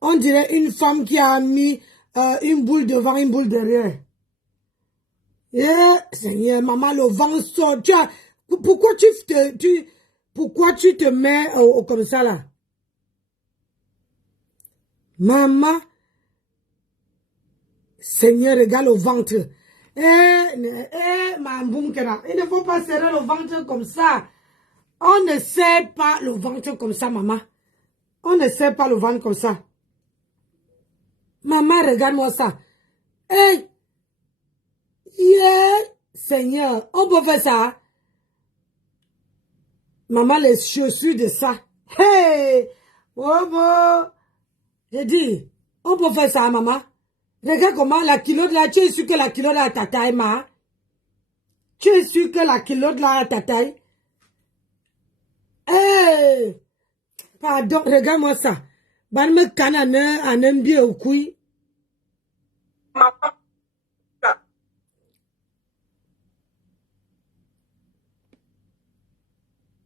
On dirait une femme qui a mis une boule devant, une boule derrière. Seigneur, maman, le vent sort. Pourquoi tu te mets comme ça là? Maman, Seigneur, regarde le ventre. Il ne faut pas serrer le ventre comme ça. On ne serre pas le ventre comme ça, maman. On ne serre pas le ventre comme ça. Maman, regarde-moi ça. Seigneur, on peut faire ça. Maman, les chaussures de ça. J'ai dit, on peut faire ça, maman. Regarde comment la culotte là, tu es sûr que la culotte là a ta taille, ma? Tu es sûr que la culotte là a ta taille? Pardon, regarde-moi ça. Ban me canane en un bien au couille.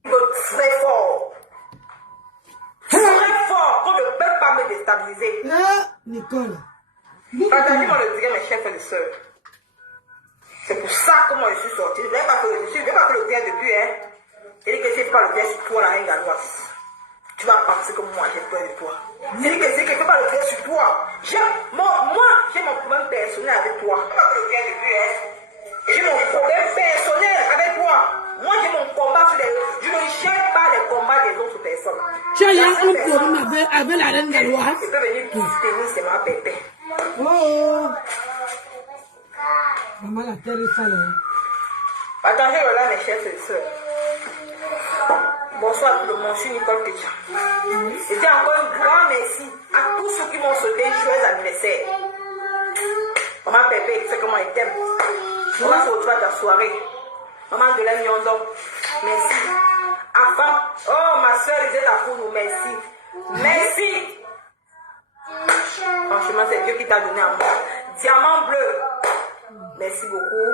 Très fort. Très fort. Qu'on ne peut pas me déstabiliser. Nicole. Regardez, moi le dirais mes chefs et les sœurs. C'est pour ça que moi je suis sortie. Je ne vais pas faire le bien depuis, hein. Et dit que je ne fais pas le bien sur toi, la reine galoise. Tu vas penser que moi j'ai peur de toi. C'est dit que je ne fais pas le bien sur toi. Moi, j'ai mon problème personnel avec toi. Je ne fais pas le bien depuis, hein. J'ai mon problème personnel avec toi. Moi j'ai mon combat sur les... Je ne gère pas les combats des autres personnes. Tu as un problème avec la reine galoise? Je peux venir tenir, c'est ma bébé. Maman, la terre est sale. Attendez, voilà mes chers et sœurs. Bonsoir tout le monde, je suis Nicole Techa. Je dis encore un grand merci à tous ceux qui m'ont souhaité joyeux anniversaire. Maman Pépé, c'est comment elle t'aime. Maman se retrouve à ta soirée. Maman de la Nyondo, merci. Enfin, oh ma soeur Lisette Afounou, merci. Merci. Franchement, c'est Dieu qui t'a donné à moi. Diamant bleu, merci beaucoup.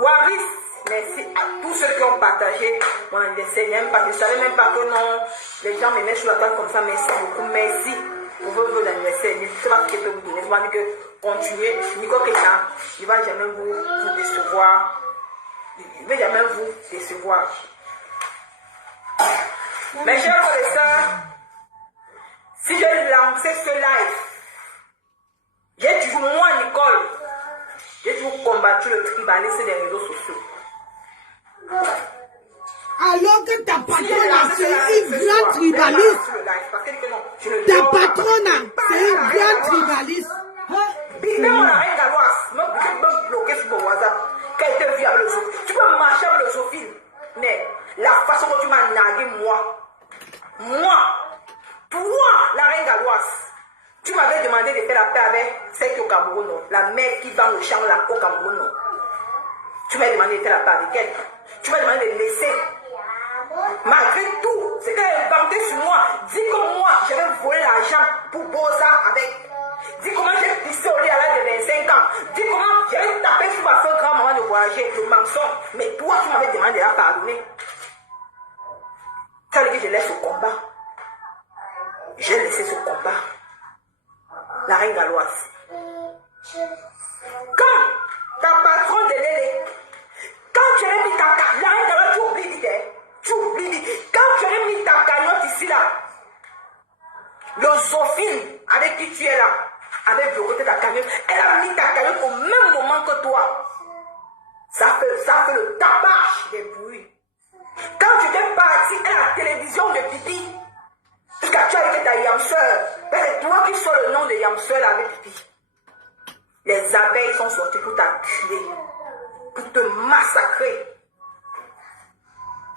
Waris, merci à tous ceux qui ont partagé mon anniversaire. Je ne savais même pas que non, les gens me mettent sur la table comme ça. Merci beaucoup, merci pour vos vœux d'anniversaire. Je ne sais pas ce que je peux vous donner. Je vais dire que continuez. Nicole Keita, je ne vais jamais vous décevoir. Je ne vais jamais vous décevoir. Mes chers frères et sœurs, si je lançais ce live, j'ai toujours, moi, Nicole, j'ai toujours combattu le tribalisme des réseaux sociaux. Alors que ta patronne, c'est une grande tribaliste. Ta patronne, c'est une grande tribaliste. Même la reine galoise, je peux bloquer sur mon WhatsApp. Qu'elle te vit avec le zoophile. Tu peux marcher avec le zoophile. Mais la façon dont tu m'as nagué, moi, toi, la reine galoise, tu m'avais demandé de faire la paix avec celle qui est au Cameroun, non? La mère qui vend le champ là au Cameroun, non? Tu m'as demandé de faire la paix avec elle. Tu m'as demandé de laisser. Malgré tout, c'est qu'elle a inventé sur moi. Dis que moi, j'avais volé l'argent pour Boza avec. Dis comment j'ai pissé au lit à l'âge de 25 ans. Dis comment j'ai tapé sur ma soeur grand-maman de voyager, le mensonge. Mais toi, tu m'avais demandé de la pardonner. Ça veut dire que je laisse au combat. J'ai laissé ce combat. La reine galoise. Quand ta patronne de Lélé, quand tu as mis ta cagnotte, la reine galoise, tu oublies, quand tu as mis ta cagnotte ici là, le Zophine avec qui tu es là, avec bloqué ta cagnotte, elle a mis ta cagnotte au même moment que toi. Ça fait le tapage des bruits. Quand tu es parti à la télévision de Pipi, parce que tu as été ta yamseur, c'est toi qui sors le nom de yamseur avec Pipi. Les abeilles sont sorties pour t'acculer, pour te massacrer.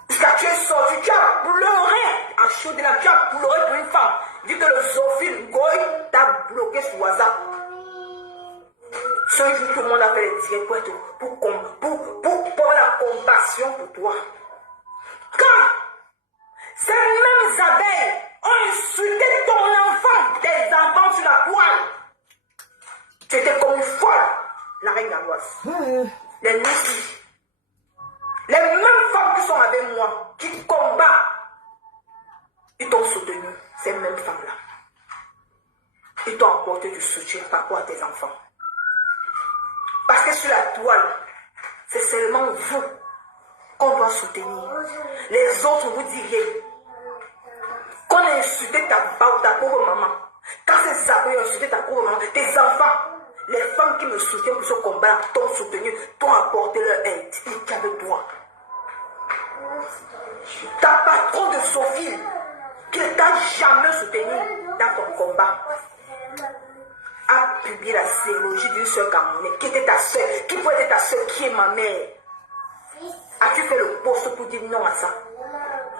Parce que tu es sorti, tu as pleuré à chaud de la, tu as pleuré pour une femme. Dis que le Zophile Goy t'a bloqué sur WhatsApp. Ce jour, tout le monde a fait les directs pour la compassion pour toi. Quand ces mêmes abeilles ont insulté ton enfant, tes enfants sur la toile, tu étais comme une folle, la reine galoise. Les nuits. Les mêmes femmes qui sont avec moi, qui combattent, ils t'ont soutenu, ces mêmes femmes-là. ils t'ont apporté du soutien par rapport à tes enfants. Parce que sur la toile, c'est seulement vous qu'on doit soutenir. Les autres, vous diriez qu'on a insulté ta pauvre maman. Quand ces abonnés ont insulté ta pauvre maman, tes enfants, les femmes qui me soutiennent pour ce combat t'ont soutenu, t'ont apporté leur aide. Ils qu'avec toi. Ta patronne de Sophie, qui ne t'a jamais soutenu dans ton combat, a publié la sérologie d'une soeur camerounaise, qui était ta soeur, qui peut être ta soeur, qui est ma mère. As-tu fait le poste pour dire non à ça?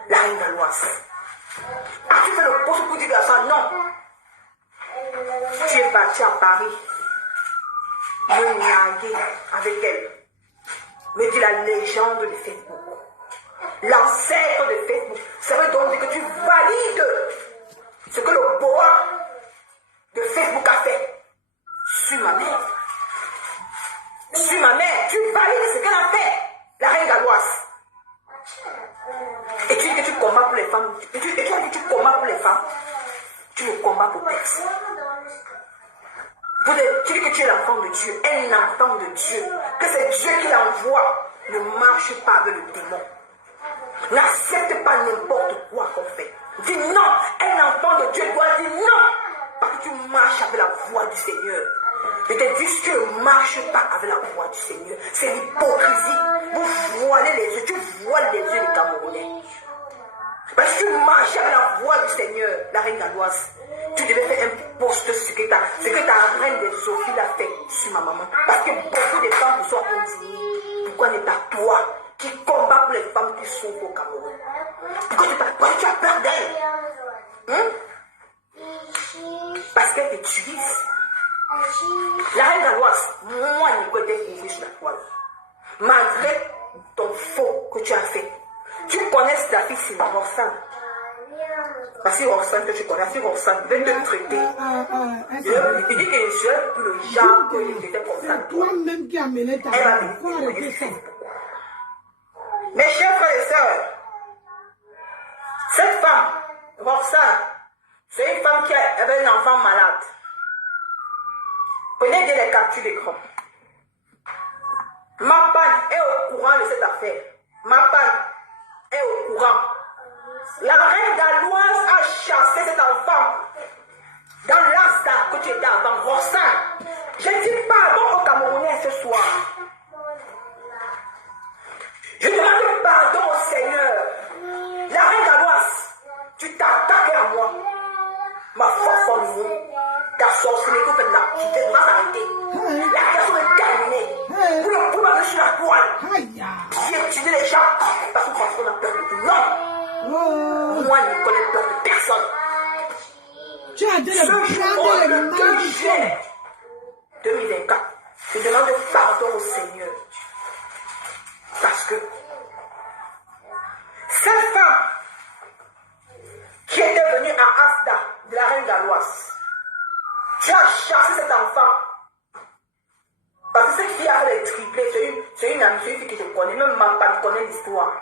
La reine galloise. As-tu fait le poste pour dire à ça? Non. Tu es parti à Paris, me narguer avec elle, me dit la légende de Facebook. L'ancêtre de Facebook. Ça veut donc dire que tu valides ce que le boa de Facebook a fait sur ma mère. Sur ma mère, tu valides ce qu'elle a fait, la reine galloise. Et tu dis que tu combats pour les femmes. Et tu dis que tu combats pour les femmes. Tu ne combats pour personne. Tu dis que tu es l'enfant de Dieu, un enfant de Dieu. Que c'est Dieu qui l'envoie. Ne marche pas avec le démon. N'accepte pas n'importe quoi qu'on fait. Dis non. Un enfant de Dieu doit dire non. Parce que tu marches avec la voix du Seigneur. Je te dis, tu ne marches pas avec la voix du Seigneur. C'est l'hypocrisie. Vous voilez les yeux. Tu voiles les yeux des Camerounais. Parce que tu marches avec la voix du Seigneur, la reine galloise. Tu devais faire un poste ce que ta reine des Sophie l'a fait sur ma maman. Parce que beaucoup de femmes vous sont indignées. Pourquoi n'est pas toi qui combat pour les femmes qui souffrent au Cameroun? Pourquoi tu as peur d'elles? Parce qu'elle t'utilise. La reine galloise, moi, Nicole, t'ai ouvert sur la toile. Malgré ton faux que tu as fait. Tu connais ta fille, c'est Roxane. Parce que Roxane, que tu connais, si Roxane veut te traiter, il dit que je suis le genre que il était comme ça. Toi-même qui as mené ta femme, il faut arrêter ça. Mes chers frères et sœurs, cette femme, Roxane, c'est une femme qui avait un enfant malade. Prenez bien les captures d'écran. Ma panne est au courant de cette affaire. Ma panne est au courant. La reine galloise a chassé cet enfant dans l'Asda que tu étais avant. Roxane, je dis pardon aux Camerounais ce soir. Je demande pardon au Seigneur. La reine galloise, tu t'attaques à moi. Ma force en nous. Ta sorcellerie que fait là, tu devras arrêter. La question est terminée. Vous ne pouvez pas sur la toile. Piétiner les gens parce qu'on a peur de tout. Non. Moi, je ne connais peur de personne. Tu as dit le 2 juillet 2024, je demande pardon au Seigneur. Parce que cette femme qui était venue à Asda de la reine galloise, tu as chassé cet enfant. Parce que cette fille a fait les triplés, c'est une amie, c'est une fille que je connais, même ma femme connaît l'histoire.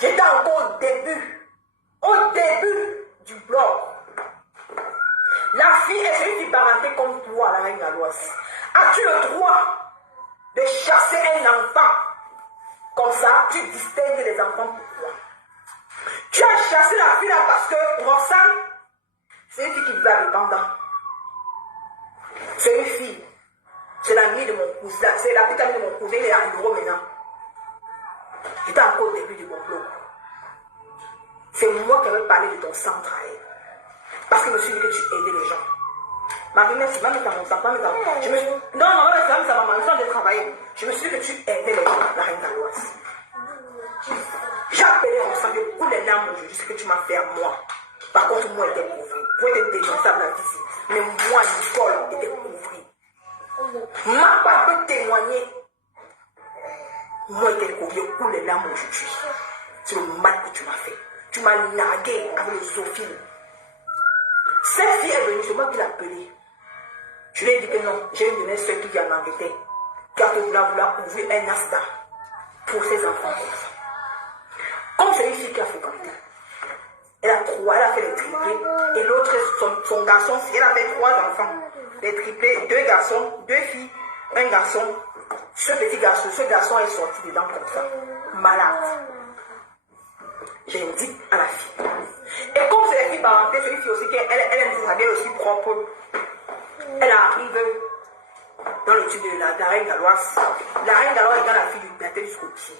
J'étais encore au début du blog. La fille est une fille parentée comme toi, la reine galloise. As-tu le droit de chasser un enfant? Comme ça, tu distingues les enfants pour toi. Tu as chassé la fille là parce que Roxane, c'est une fille qui vit avec pendant. C'est une fille. C'est l'amie de mon cousin. C'est la petite amie de mon cousin. Il est à Hydro maintenant. J'étais encore au début du complot. C'est moi qui avais parlé de ton centre à elle. Parce que je me suis dit que tu aidais les gens. Marie, merci, maman, dans mon centre. Je me suis dit, non, maman, ça va, maman, je vais travailler. Je me suis dit que tu aidais les gens, la reine galloise. J'ai appelé Roxane, je coule les larmes aujourd'hui, ce que tu m'as fait à moi. Par contre, moi, j'étais couvrie. Vous êtes dénonçable ici. Mais moi, Nicole, était couvrie. Ma part peut témoigner. Moi, j'étais couvrie, je coule les larmes aujourd'hui. C'est le mal que tu m'as fait. Tu m'as nargué avec le zoophile. Cette fille est venue, c'est moi qui l'ai appelée. Je lui ai dit que non, j'ai une de mes soeurs qui vient en Angleterre, qui a vouloir ouvrir un Asda pour ses enfants. Comme c'est une fille qui a fréquenté, Elle a fait les triplés. Et l'autre, son garçon, elle a fait 3 enfants. Les triplés, 2 garçons, 2 filles, 1 garçon. Ce garçon est sorti dedans comme ça. Malade. J'ai dit à la fille. Et comme c'est les filles parentées, c'est une fille aussi qu'elle aime s'habiller aussi propre. Elle arrive dans le truc de la reine galloise. La reine galloise est dans la fille de la tête jusqu'au pied.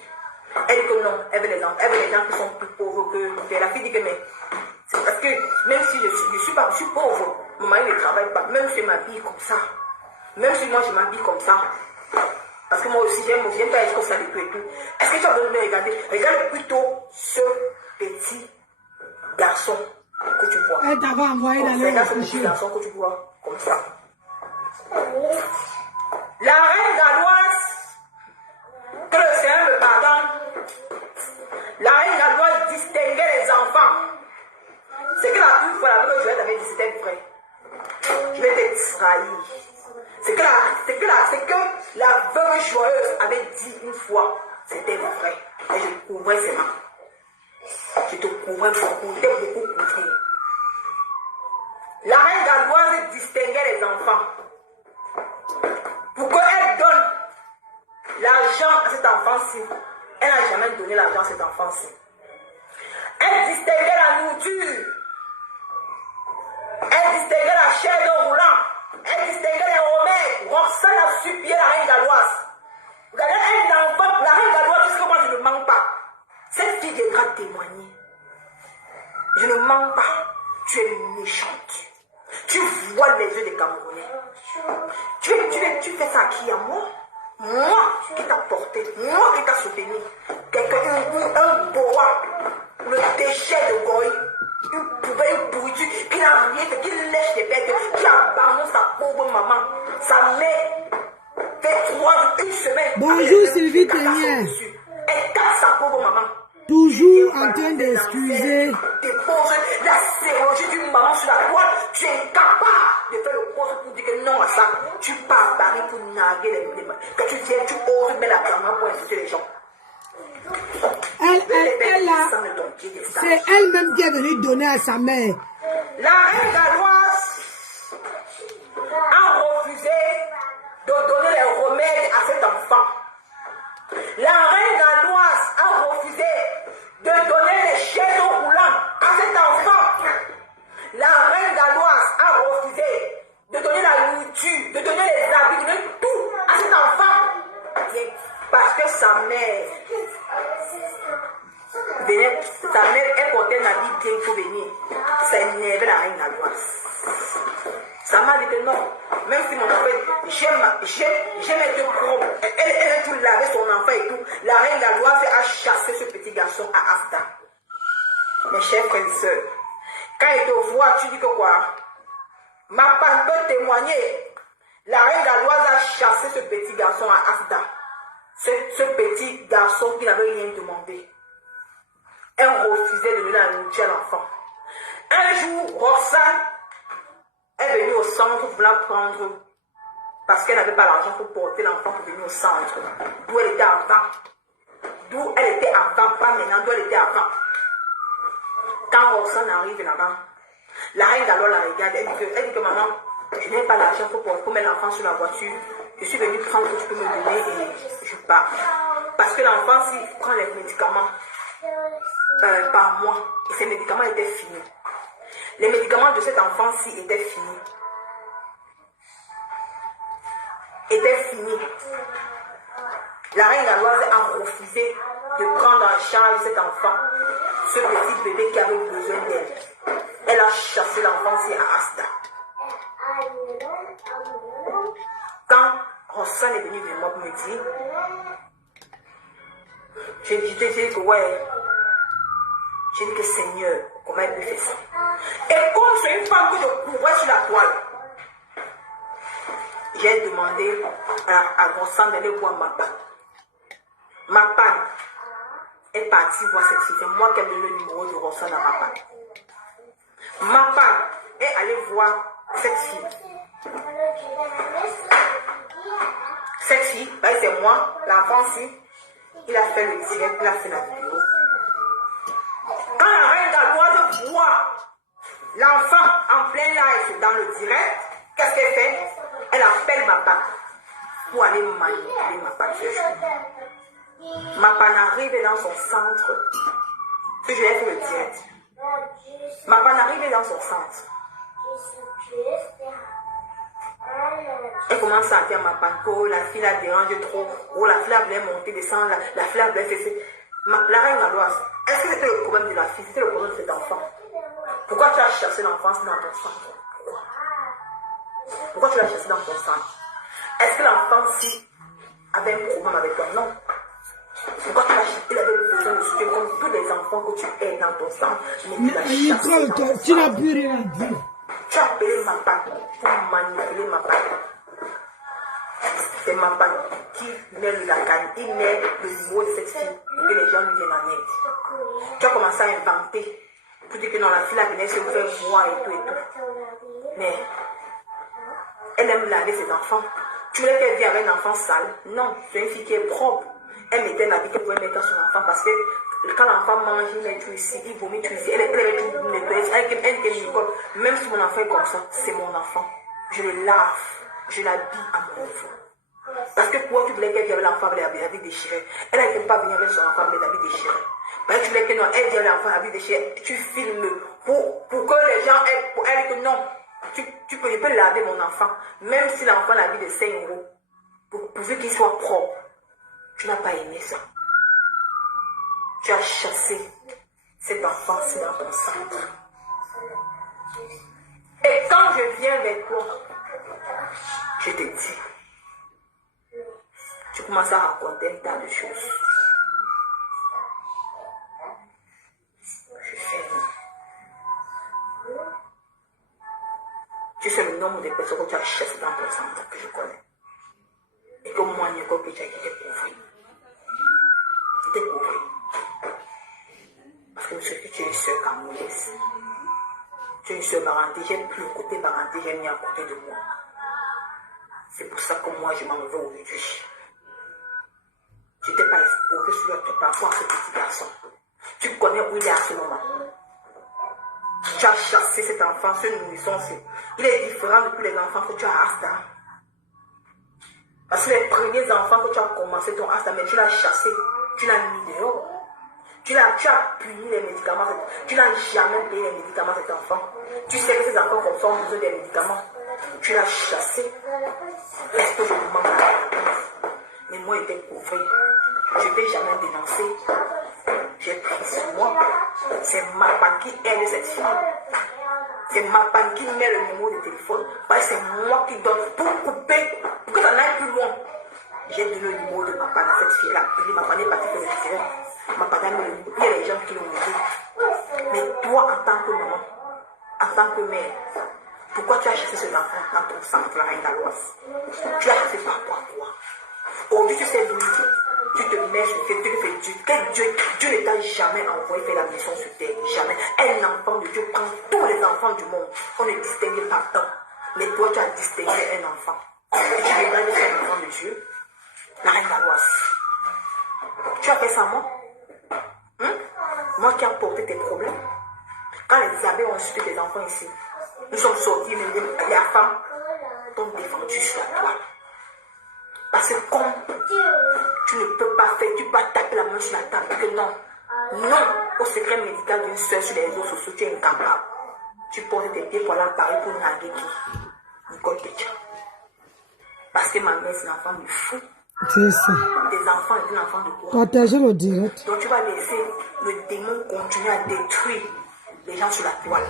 Elle dit que non, elle veut les gens qui sont plus pauvres que. La fille dit que mais. C'est parce que même si je suis pauvre, mon mari ne travaille pas, même si je m'habille comme ça. Même si moi je m'habille comme ça. Parce que moi aussi j'aime pas être comme ça de tout et tout. Est-ce que tu as besoin de me regarder? Regarde plutôt ce petit garçon que tu vois. Elle t'avait envoyé dans Regarde ce petit garçon que tu vois comme ça. La reine galloise, que le Seigneur me pardonne, la reine galloise distinguait les enfants. C'est que une fois la veuve Joël avait dit c'était vrai. Je vais te trahir. C'est que la veuve joyeuse avait dit une fois, c'était vrai. Et je couvrais ses mains. Je te couvrais beaucoup, couvrir. La reine galloise distinguait les enfants. Pour qu'elle donne l'argent à cet enfant-ci, elle n'a jamais donné l'argent à cet enfant-ci. Elle distinguait la nourriture. Elle distinguait la chair de roulant. Elle distinguait les remèdes. Roxane a supplié la reine galloise. Regardez, un enfant, la reine galloise, puisque moi je ne mens pas. Cette fille devra témoigner. Je ne mens pas. Tu es méchante. Tu voiles les yeux des Camerounais. Tu fais ça à qui? À moi? Moi qui t'a porté, moi qui t'a soutenu. Un boa, le déchet de Goy, une poubelle, une pourriture, qui n'a rien fait, qui lèche les bêtes, qui abandonne sa pauvre maman. Sa mère fait 3 jours, 1 semaine. Bonjour Sylvie Ténière. Elle tape sa pauvre maman. Toujours en train d'excuser. Dépose la sérologie d'une maman sur la toile. Tu es incapable de faire le pose pour dire que non à ça. Tu pars à Paris pour narguer les mains. Quand tu viens, tu oses mettre la caméra pour insulter les gens. C'est elle-même qui est venue donner à sa mère. La reine galloise a refusé de donner les remèdes à cet enfant. La reine galloise a refusé de donner les chaises roulantes à cet enfant. La reine galloise a refusé de donner la nourriture, de donner les habits, de donner tout à cet enfant. Parce que sa mère elle portait un habit bien pour venir. Ça énervait la reine galloise. Ça m'a dit que non, même si mon enfant, j'aime être propre. Elle a tout lavé son enfant et tout. La reine galloise a chassé ce petit garçon à Asta. Mes chers frères et sœurs, quand elle te voit, tu dis que quoi? Ma femme peut témoigner. La reine galloise a chassé ce petit garçon à Asta. Ce petit garçon qui n'avait rien demandé. Elle refusait de donner la nourriture à l'enfant. Un jour, Roxane est venue au centre pour la prendre parce qu'elle n'avait pas l'argent pour porter l'enfant pour venir au centre. D'où elle était avant. D'où elle était avant, pas maintenant, d'où elle était avant. Quand Roxane arrive là-bas, la reine alors la regarde, elle dit que maman, je n'ai pas l'argent pour mettre l'enfant sur la voiture. Je suis venue prendre ce que tu peux me donner et je pars. Parce que l'enfant, s'il prend les médicaments par mois, et ces médicaments étaient finis. Les médicaments de cet enfant-ci étaient finis. La reine galloise a refusé de prendre en charge cet enfant, ce petit bébé qui avait besoin d'elle. Elle a chassé l'enfant-ci à Asta. Quand Roxane est venue vers moi pour me dire, j'ai dit que ouais, j'ai dit que Seigneur, comment elle peut faire ça? Et comme c'est une femme que je couvrais sur la toile, j'ai demandé à Roxane d'aller voir ma panne. Ma panne est partie voir cette fille. C'est moi qui ai donné le numéro de Roxane à ma panne. Ma panne est allée voir cette fille. Cette fille, c'est moi, l'enfant-ci, il a fait le direct, il a fait la vidéo. Quand la reine galloise voit l'enfant en plein live dans le direct, qu'est-ce qu'elle fait? Elle appelle ma part pour aller manipuler ma part. Ma part arrive dans son centre. Que je vais faire le direct. Ma part arrive dans son centre. Elle commence à dire ma panko, la fille la dérange trop, oh la fille la voulait monter, descendre, la fille la voulait faire. La reine Galoise, est-ce que c'était le problème de la fille, c'était le problème de cet enfant? Pourquoi tu as chassé l'enfance dans ton centre? Pourquoi tu l'as chassé dans ton centre? Est-ce que l'enfant-ci avait un problème avec toi? Non. Pourquoi tu l'as chassé? Il avait besoin de soutien comme tous les enfants que tu aides dans ton centre. Mais tu l'as chassé. Tu n'as plus rien à dire. Tu as appelé ma part pour manipuler ma part. C'est ma part qui met la canne, il met le niveau de cette fille pour que les gens lui viennent en aide. Tu as commencé à inventer pour dire que non, la fille la venait se faire voir et tout et tout. Mais elle aime laver ses enfants. Tu voulais qu'elle vienne avec un enfant sale? Non, c'est une fille qui est propre. Elle mettait la vie qu'elle pouvait mettre à son enfant parce que quand l'enfant mange, il met tout ici, il vomit tout ici, elle est tout nettoyée, elle même si mon enfant est comme ça, c'est mon enfant. Je le lave, je l'habille à mon enfant. Parce que toi, tu voulais qu'elle vienne avec l'enfant avec l'habit déchiré. Elle n'aime pas venir avec son enfant avec l'habit déchiré. Parce que tu voulais que non, elle vienne avec l'enfant avec l'habit déchiré, tu filmes pour que les gens aient, pour elle que non, je peux laver mon enfant, même si l'enfant a l'habit de 5 euros, pourvu qu'il soit propre. Tu n'as pas aimé ça. Tu as chassé cet enfant-ci dans ton centre. Et quand je viens vers toi, je te dis, tu commences à raconter un tas de choses. Je fais non. Tu sais le nombre de personnes que tu as chassées dans ton centre que je connais. Et que moi, il y a encore que tu as été couvert. Découvrir. Parce que je sais que tu es une soeur camerounaise. Tu es une soeur Barandé, j'aime plus le côté Barandé, j'aime mis à côté de moi. C'est pour ça que moi je m'en veux aujourd'hui. Je t'ai pas exposé sur le parcours à ce petit garçon. Tu connais où il est à ce moment. Tu as chassé cet enfant, ce nourrisson-ci. Il est différent de tous les enfants que tu as à Asta. Parce que les premiers enfants que tu as commencé ton Asta, mais tu l'as chassé. Tu l'as mis dehors. Tu as puni les médicaments. Tu n'as jamais payé les médicaments à cet enfant. Tu sais que ces enfants comme ça ont besoin des médicaments. Tu l'as chassé. Est-ce que je vous manque la réponse? Mais moi, j'étais couvert. Je ne t'ai jamais dénoncé. J'ai pris sur moi. C'est ma part qui aide cette fille. C'est ma part qui met le numéro de téléphone. Parce que c'est moi qui donne pour couper, pour que ça n'aille plus loin. J'ai donné le numéro de ma part à cette fille-là. Ma part n'est pas fait le direct. Ma part il y a les gens qui l'ont dit. Mais toi, en tant que maman, en tant que mère, pourquoi tu as chassé ce enfant dans ton centre, la reine Galoise? Tu l'as chassé par rapport à toi. Aujourd'hui, tu sais d'où il vient. Tu te mets sur Dieu, Dieu ne t'a jamais envoyé faire la mission sur terre. Jamais. Un enfant de Dieu prend tous les enfants du monde. On ne distingue pas tant. Mais toi, tu as distingué un enfant. Et tu viendras de faire un enfant de Dieu. La reine Galoise. Tu as fait ça, moi? Moi qui ai porté tes problèmes. Quand les abbés ont insulté tes enfants ici, nous sommes sortis, mais les femmes t'ont défendu sur la toile. Parce que comme tu ne peux pas faire, tu vas taper la main sur la table. Que non, non au secret médical d'une soeur sur les réseaux sociaux, tu es incapable. Tu portes tes pieds pour aller à Paris pour narguer qui? Nicole Pétia. Parce que ma mère, c'est l'enfant du fou. C'est ça. Tes enfants et un enfant de quoi? Partagez le direct. Donc tu vas laisser le démon continuer à détruire les gens sur la toile.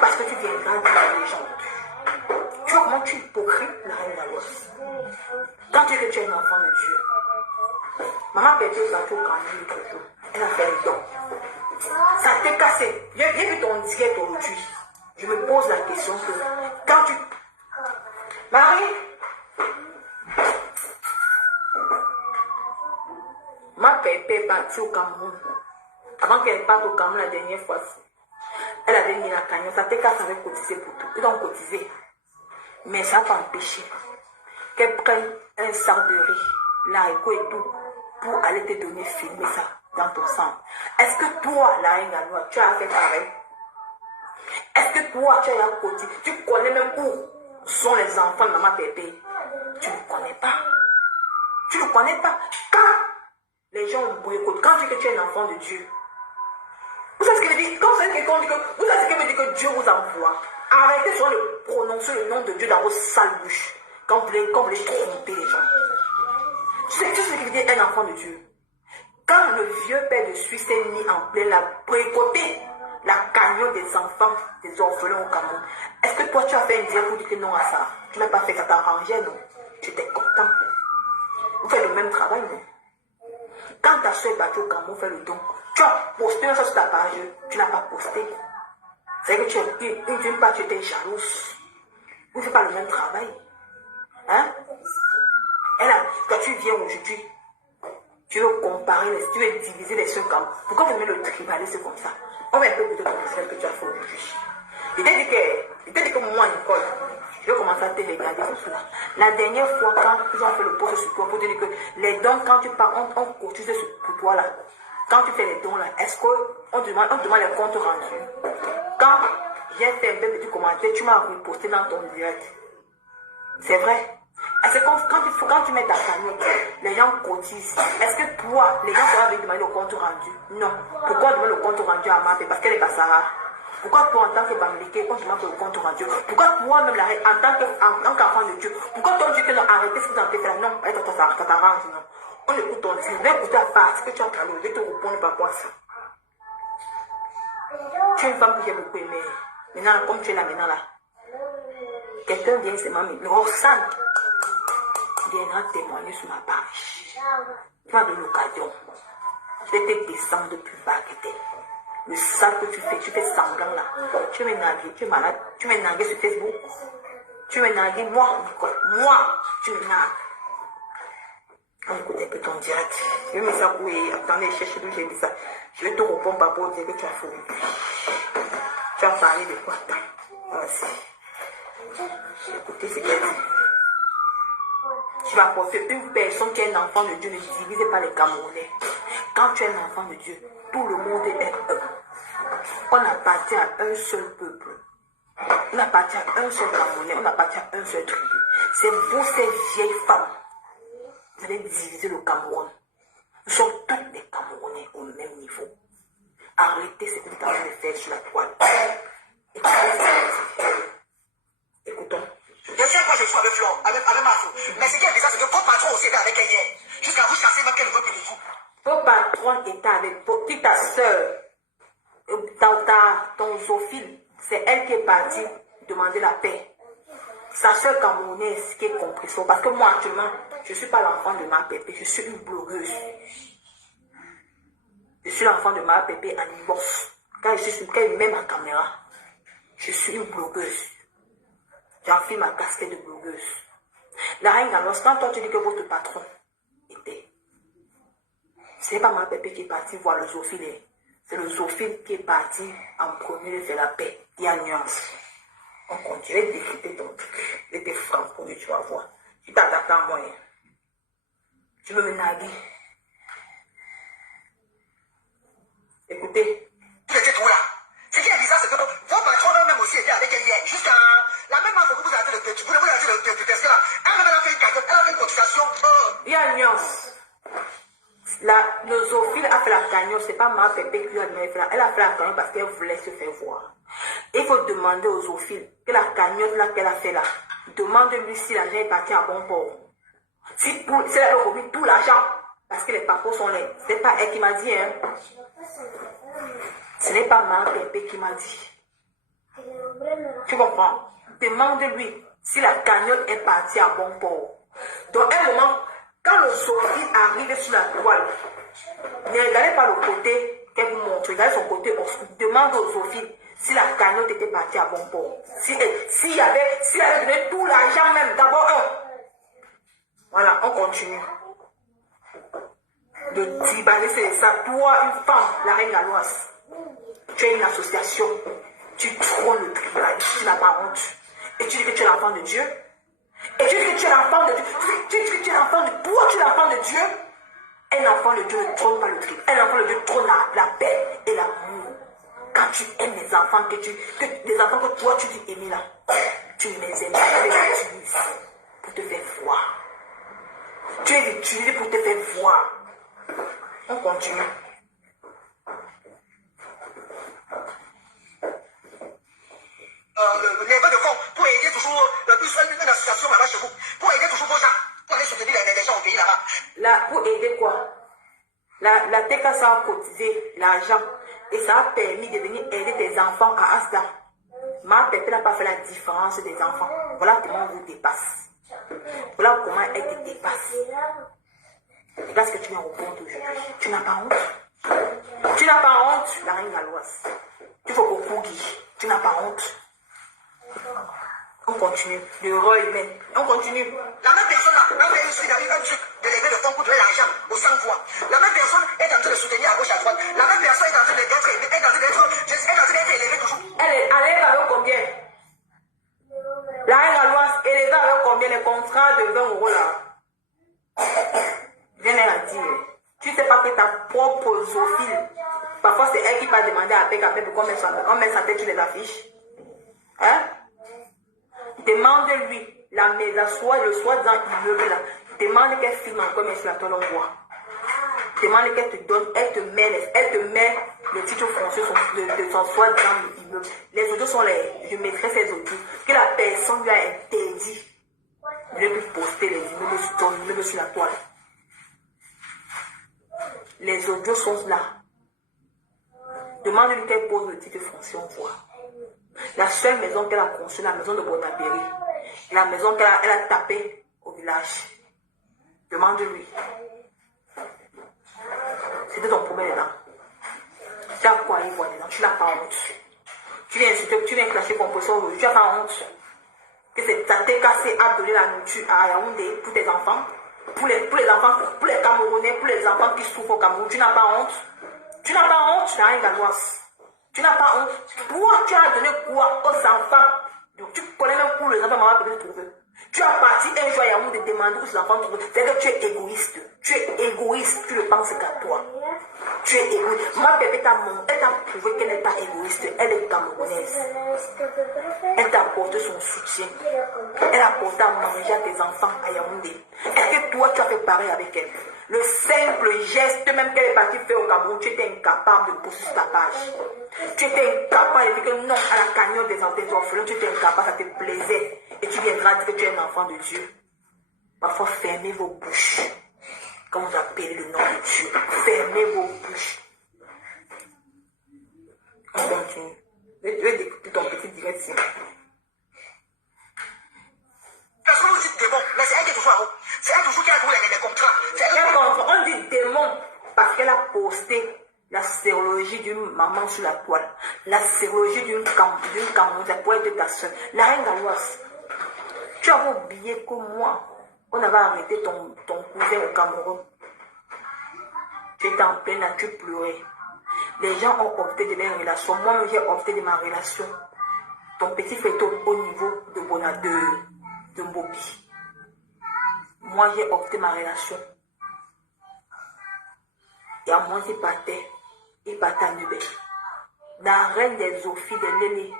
Parce que tu viendras dire les gens. Tu vois comment tu es hypocrite, la reine Galoise. Quand tu dis que tu es un enfant de Dieu. Maman Pété au bateau quand même l'autre jour. Elle a fait un don. Ça t'est cassé. J'ai vu ton direct aujourd'hui. Je me pose la question que quand tu... Marie, ma pépé est partie au Cameroun. Avant qu'elle parte au Cameroun la dernière fois, elle avait mis la cagnotte. Ça t'est cassé, avait cotisé pour tout. Ils ont cotisé. Mais ça n'a pas empêché qu'elle prenne un sac de riz, l'haricot et tout, pour aller te donner filmer ça dans ton sang. Est-ce que toi, la reine Galoise, tu as fait pareil? Est-ce que toi, tu es à côté? Tu connais même où sont les enfants de maman Pépé? Tu ne connais pas. Tu ne connais pas. Quand les gens boycottent, quand tu dis que tu es un enfant de Dieu, vous savez ce que je dis? Quand vous savez quelqu'un dit que, vous savez ce que veut dire que Dieu vous envoie? Arrêtez souvent de prononcer le nom de Dieu dans vos sales bouches. Quand vous voulez tromper les gens. Tu sais ce que veut dire un enfant de Dieu? Quand le vieux père de Suisse s'est mis en plein la boycotter la cagnotte des enfants, des orphelins au Cameroun, est-ce que toi tu as fait un dire pour dire que non à ça? Tu n'as pas fait, ça t'arrangeait, non? Tu étais content. Vous faites le même travail, non? Quand ta soeur est partie au Cameroun faire le don, tu as posté ça sur ta page, tu n'as pas posté. C'est que d'une part tu étais jalouse. Vous ne faites pas le même travail. Hein? Et là, quand tu viens aujourd'hui, tu veux comparer, tu veux diviser les soeurs comme. Pourquoi vous mettez le tribalisme comme ça? On va un peu écouter ton message que tu as fait aujourd'hui. Il t'a dit que moi, Nicole, je vais commencer à te regarder comme cela. La dernière fois, quand ils ont fait le poste sur toi, pour te dire que les dons, quand tu pars, on cotise pour toi là. Quand tu fais les dons là, est-ce qu'on te demande les comptes rendus? Quand j'ai fait un petit commentaire, tu m'as reposté dans ton direct. C'est vrai. Est-ce que quand tu mets ta cagnotte, les gens cotisent. Est-ce que toi, les gens vont demander le compte rendu? Non. Pourquoi on demande le compte rendu à Mapé? Parce qu'elle est Bassara. Pourquoi toi, en tant que Bamileke, on demande le compte rendu? Pourquoi toi-même, en tant qu'enfant de Dieu, pourquoi toi, tu dis que non, arrêtez ce que vous en faites là? Non, ça t'arrange, non. On écoute ton Dieu. Viens écouter la face que tu as calé. Je vais te répondre par rapport à ça. Tu es une femme que j'ai beaucoup aimée. Maintenant, comme tu es là maintenant là, quelqu'un vient, c'est mamie. Roxane viendra témoigner sur ma page. Pas de l'occasion. Je vais te descendre plus bas que t'es. Le sale que tu fais semblant là. Tu m'es nargué, tu es malade. Tu m'es nargué sur Facebook. Tu m'es nargué, moi, Nicole. Moi, tu me nargues. On écoute un peu ton direct. Je vais mettre ça pour attendez, chercher d'où j'ai dit ça. Je vais te répondre par rapport au dire que tu as fait. Tu as parlé de quoi? Voici. J'ai écouté ce qu'elle dit. Tu vas porter une personne qui est un enfant de Dieu, ne divisez pas les Camerounais. Quand tu es un enfant de Dieu, tout le monde est un. On appartient à un seul peuple. On appartient à un seul Camerounais, on appartient à un seul tribu. C'est vous, ces vieilles femmes. Vous allez diviser le Cameroun. Nous sommes tous des Camerounais au même niveau. Arrêtez ce que vous avez fait sur la toile. Écoutons. Je sais quoi je suis avec Flore, avec Mafou. Mais ce qui est bizarre, c'est que vos patrons aussi étaient avec elle hier. Jusqu'à vous chasser même qu'elle ne veut plus de vous. Vos patrons étaient avec ta soeur, ton zoophile. C'est elle qui est partie demander la paix. Sa soeur camerounaise qui est comprise. Parce que moi actuellement, je ne suis pas l'enfant de ma pépé, je suis une blogueuse. Je suis l'enfant de ma pépé en divorce. Quand je mets ma caméra, je suis une blogueuse. J'enfile ma casquette de blogueuse. La reine Galoise, quand toi tu dis que votre patron était, ce n'est pas ma pépé qui est parti voir le zoophile. C'est le zoophile qui est parti en premier de faire la paix. Il y a nuance. On continue de décrypter ton truc. De tes francs pour tu vas voir. Tu t'attaques à moi. Tu veux me narguer. Écoutez. Tu étais trop là. Ce qui est bizarre, c'est que vos patrons eux-mêmes aussi étaient avec elle hier. Jusqu'à la même fois que vous avez le test là. Elle a fait une cagnotte, elle a fait une cotisation. Il y a une nuance. Le zoophile a fait la cagnotte, c'est pas ma pépé qui lui a donné. Elle a fait la cagnotte parce qu'elle voulait se faire voir. Il faut demander aux zoophiles que la cagnotte là qu'elle a fait là, demande-lui si l'argent est parti à bon port. Si elle a remis tout l'argent, parce que les papas sont là. Ce n'est pas elle qui m'a dit, hein. Ce n'est pas ma pépé qui m'a dit. Tu comprends? Demande-lui si la cagnotte est partie à bon port. Donc, un moment, quand le zoophile arrive sur la toile, ne regardez pas le côté qu'elle vous montre, regardez son côté obscur. Demande aux zoophile si la cagnotte était partie à bon port. Si elle avait donné tout l'argent même, d'abord un. Voilà, on continue. De Tibane, c'est ça. Toi, une femme, la reine Galoise, tu es une association. Tu trônes le tribunal, tu n'as pas honte. Et tu dis que tu es l'enfant de Dieu. Et tu dis que tu es l'enfant de Dieu. Tu dis que tu es l'enfant de Dieu. Toi, tu es l'enfant de Dieu. Un enfant de Dieu ne trône pas le tribunal. Un enfant de Dieu trône la paix et l'amour. Quand tu aimes les enfants, les enfants que toi tu dis aimer là, tu les aimes, tu les utilises pour te faire voir. Tu les utilises pour te faire voir. On continue. Les vœux de fonds pour aider toujours une association là-bas chez vous, pour aider toujours vos gens, pour aller soutenir les gens au pays là-bas. Là, pour aider quoi? La TK, ça a cotisé l'argent et ça a permis de venir aider tes enfants à Asda. Ma pépé n'a pas fait la différence des enfants. Voilà comment on vous dépasse. Voilà comment elle te dépasse. Parce que tu viens au compte aujourd'hui. Tu n'as pas honte. Tu n'as pas honte, la reine galloise. Tu faut qu'on couille. Tu n'as pas honte. On continue. Le roi humain. On continue. La même personne là, quand elle suit un truc de lever le fonds pour donner l'argent aux 100 fois, la même personne est en train de soutenir à gauche à droite. La même personne est en train d'être élevée toujours. Elle est avec combien? La reine galloise, elle est avec combien les contrats de 20 € là? Viens à dire. Tu sais pas que ta propre zoophile, parfois c'est elle qui va demander à Pek pour qu'on met sa tête sur les affiches. Hein? Demande-lui le soi-disant immeuble là. Demande qu'elle filme encore mais sur la toile on voit. Demande qu'elle te donne, elle te met le titre foncier de son soi-disant immeuble. Les audios sont je mettrai ces audios que la personne lui a interdit de ne plus poster les immeubles sur ton immeuble sur la toile. Les audios sont là. Demande-lui qu'elle pose le titre foncier, on voit. La seule maison qu'elle a conçue, la maison de Bonabéry, la maison qu'elle a tapée au village. Demande-lui. C'était ton premier dedans. Tu as quoi y voir dedans? Tu n'as pas honte. Tu viens insulter, tu viens clasher composition aujourd'hui, tu n'as pas honte. Que ça t'est cassé à donner la nourriture à Yaoundé pour tes enfants, pour les enfants, pour les Camerounais, pour les enfants qui souffrent au Cameroun. Tu n'as pas honte. Tu n'as pas honte, tu n'as rien galloise. Tu n'as pas honte. Pourquoi tu as donné quoi aux enfants? Donc tu connais même où les enfants m'ont peut-être trouvé. Tu as parti un jour à Yaoundé de demander où ces enfants trouvent. C'est que tu es égoïste. Tu es égoïste, tu ne penses qu'à toi. Tu es égoïste. Ma bébé elle t'a prouvé qu'elle n'est pas égoïste. Elle est camerounaise. Elle t'a apporté son soutien. Elle a apporté à manger à tes enfants à Yaoundé. Est-ce que toi tu as fait pareil avec elle? Le simple geste même qu'elle est partie faire au Cameroun, tu étais incapable de poster sur ta page. Tu étais incapable de dire que non à la cagnotte des orphelins, tu étais incapable, ça te plaisait. Et tu viendras dire que tu es un enfant de Dieu. Parfois, fermez vos bouches. Quand vous appelez le nom de Dieu, fermez vos bouches. On continue. Je vais découper ton petit direct ici. Parce que vous dites démon, mais c'est elle qui est toujours en haut. C'est elle toujours qui a trouvé les contrats. On dit démon parce qu'elle a posté la sérologie d'une maman sur la toile. La sérologie d'une Camerounaise pour être ta soeur. La reine galloise. Tu avais oublié que moi, on avait arrêté ton cousin au Cameroun. Tu étais en pleine nature, tu pleurais. Les gens ont opté de leur relation. Moi-même, j'ai opté de ma relation. Ton petit frère est au niveau de Mbobi. Moi, j'ai opté ma relation. Et à moi, il partait à Nubé. La reine des Zophies de Léné,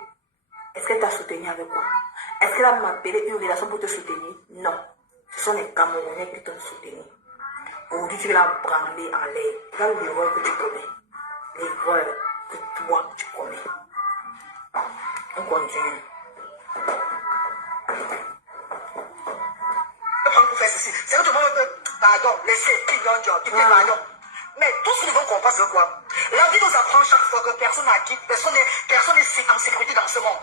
est-ce qu'elle t'a soutenu avec quoi? Est-ce qu'elle a m'appelé une relation pour te soutenir? Non. Ce sont les Camerounais qui t'ont soutenu. Aujourd'hui, tu vas la branler en l'air. Regarde l'erreur que tu commets. L'erreur que toi, tu commets. On continue. C'est que tout le monde pardon, laissez, pardon. Mais tout ce qu'ils vont comprendre, c'est quoi? La vie nous apprend chaque fois que personne n'est en sécurité dans ce monde.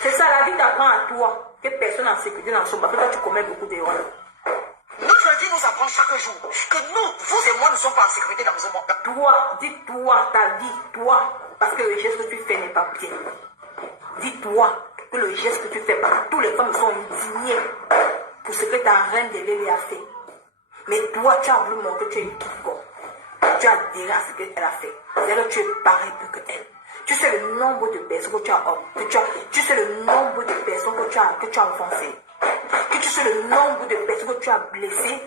C'est ça, la vie t'apprend à toi que personne n'est en sécurité dans ce monde. Parce que toi, tu commets beaucoup d'erreurs. Notre vie nous apprend chaque jour que nous, vous et moi, ne sommes pas en sécurité dans ce monde. Toi, dis-toi, ta vie, toi, parce que le geste que tu fais n'est pas bien. Dis-toi que le geste que tu fais, parce que tous les femmes sont indignées pour ce que ta reine de Léné a fait. Mais toi, tu as voulu montrer que tu es une quiconque. Tu as adhéré à ce qu'elle a fait. C'est-à-dire que tu es pareil que elle. Tu sais le nombre de personnes que tu as, tu sais le nombre de personnes que tu as offensées. Que tu sais le nombre de personnes que tu as blessées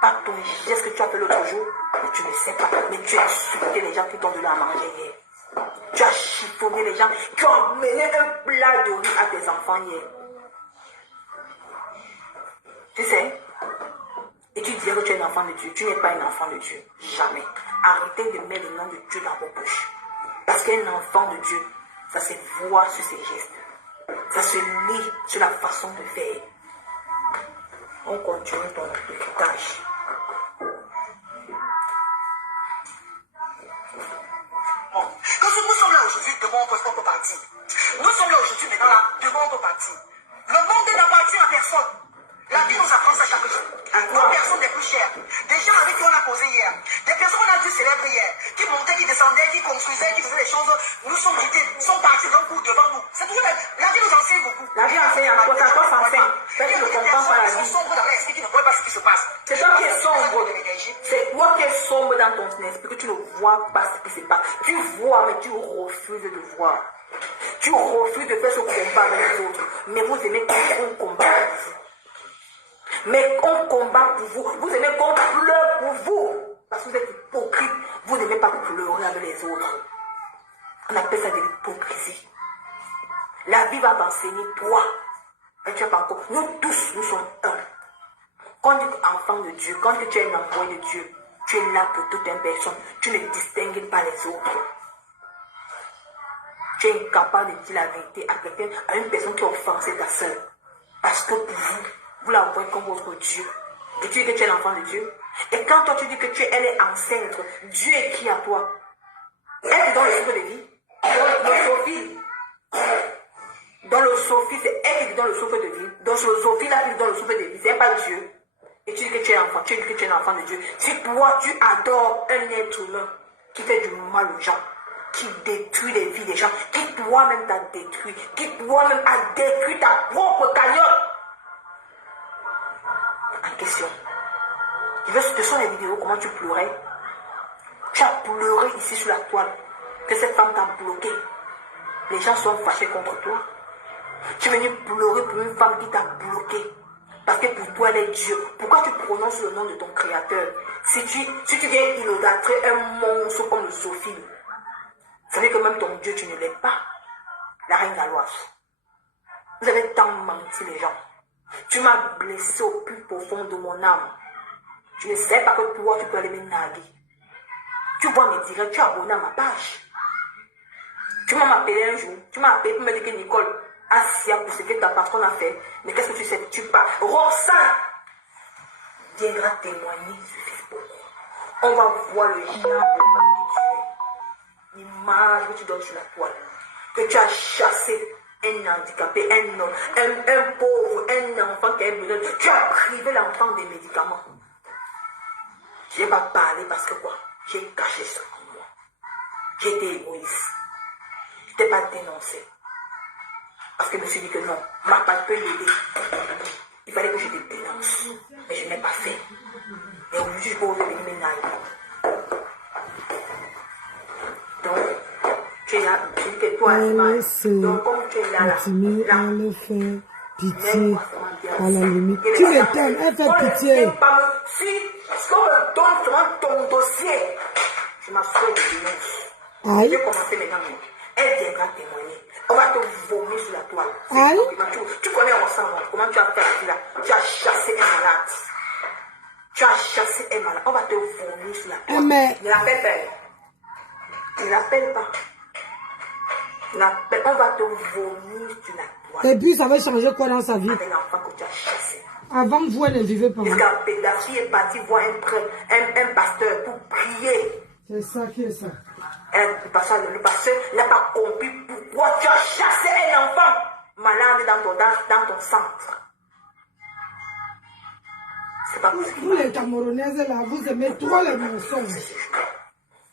par ton geste que tu as fait l'autre jour. Mais tu ne sais pas. Mais tu as insulté les gens qui t'ont donné à manger hier. Tu as chiffonné les gens. Tu as emmené un plat de riz à tes enfants hier. Tu sais? Et tu disais que tu es un enfant de Dieu. Tu n'es pas un enfant de Dieu. Jamais. Arrêtez de mettre le nom de Dieu dans vos bouches. Parce qu'un enfant de Dieu, ça se voit sur ses gestes. Ça se lit sur la façon de faire. On continue ton héritage. Quand nous sommes là aujourd'hui, demain on peut partir. Nous sommes là aujourd'hui, maintenant là, demain on peut partir. Le monde n'appartient à personne. La vie nous apprend ça chaque jour. Nos personnes les plus chères. Des gens avec qui on a posé hier. Des personnes qu'on a dû célébrer hier. Qui montaient, qui descendaient, qui construisaient, qui faisaient des choses. Nous sommes quittés, sont partis d'un coup devant nous. C'est toujours la vie nous enseigne beaucoup. La vie enseigne à toi, ça s'enseigne. Tu ne comprends pas la vie. Sombre dans l'esprit qui ne voient pas ce qui se passe. C'est toi qui es sombre. C'est toi qui es sombre dans ton esprit que tu ne vois pas ce qui se passe. Tu vois, mais tu refuses de voir. Tu refuses de faire ce combat avec les autres. Mais vous aimez qu'on combat pour vous. Mais on combat pour vous. Vous aimez qu'on pleure pour vous. Parce que vous êtes hypocrite. Vous n'aimez pas pleurer avec les autres. On appelle ça de l'hypocrisie. La vie va t'enseigner, toi. Et tu n'as pas encore. Nous tous, nous sommes un. Quand tu es enfant de Dieu, quand tu es un envoyé de Dieu, tu es là pour toute une personne. Tu ne distingues pas les autres. Tu es incapable de dire la vérité à quelqu'un, à une personne qui a offensé ta soeur. Parce que pour vous, vous la voyez comme votre Dieu. Et tu dis que tu es l'enfant de Dieu. Et quand toi tu dis que elle est enceinte, Dieu est qui à toi? Elle est dans le souffle de vie. Dans le Sophie, c'est elle qui est dans le souffle de vie. Dans le Sophie, là, qui est dans le souffle de vie. C'est pas Dieu. Et tu dis que tu es enfant, tu dis que tu es un enfant de Dieu. Si toi, tu adores un être humain qui fait du mal aux gens, qui détruit les vies des gens, qui toi-même t'a détruit, qui toi-même a détruit ta propre cagnotte. En question. Ce sont les vidéos, comment tu pleurais. Tu as pleuré ici sur la toile. Que cette femme t'a bloqué. Les gens sont fâchés contre toi. Tu es venu pleurer pour une femme qui t'a bloqué. Parce que pour toi, elle est Dieu. Pourquoi tu prononces le nom de ton Créateur? Si tu viens idolâtrer un monstre comme le Sophie, vous savez que même ton Dieu, tu ne l'aimes pas. La reine Galoise. Vous avez tant menti les gens. Tu m'as blessé au plus profond de mon âme. Je ne sais pas que toi, tu peux aller me narguer. Tu vois mes directs, tu es abonné à ma page. Tu m'as appelé un jour. Tu m'as appelé pour me dire que Nicole, Asia, pour ce que ta patronne a fait. Mais qu'est-ce que tu sais? Tu parles. Roxane viendra témoigner sur Facebook. On va voir le genre de femme que tu es. L'image que tu donnes sur la toile. Que tu as chassé un handicapé, un pauvre, un enfant qui a besoin. Tu as privé l'enfant des médicaments. Je n'ai pas parlé parce que quoi? J'ai caché ça en moi. J'étais égoïste. Je ne t'ai pas dénoncé. Parce que je me suis dit que non, ma part peut l'aider. Il fallait que je te dénonce. Mais je n'ai pas fait. Et aujourd'hui, je peux oser venir me naïver. Donc, tu es là, tu dis que toi, donc comme tu es là, continue à le faire. Pitié, à la limite. Tu l'étonnes, elle fait pitié. Si on me donne seulement ton dossier, je m'assois et je dénonce. Aïe. Je vais commencer maintenant. Elle viendra témoigner. On va te vomir sur la toile. Aïe. Tu connais Roxane, comment tu as fait la vie là? Tu as chassé un malade. Tu as chassé un malade. On va te vomir sur la toile. Mais... Ne l'appelle pas. Ne l'appelle pas. On va te vomir sur la toile. Et puis ça va changer quoi dans sa vie? Avec l'enfant que tu as chassé. Avant vous, elle ne vivait pas. La fille est partie voir un pasteur pour prier. C'est ça qui est ça. Le pasteur n'a pas compris pourquoi tu as chassé un enfant malade dans ton centre. C'est pas possible. Vous les Camerounaises là, vous aimez trop les mensonges.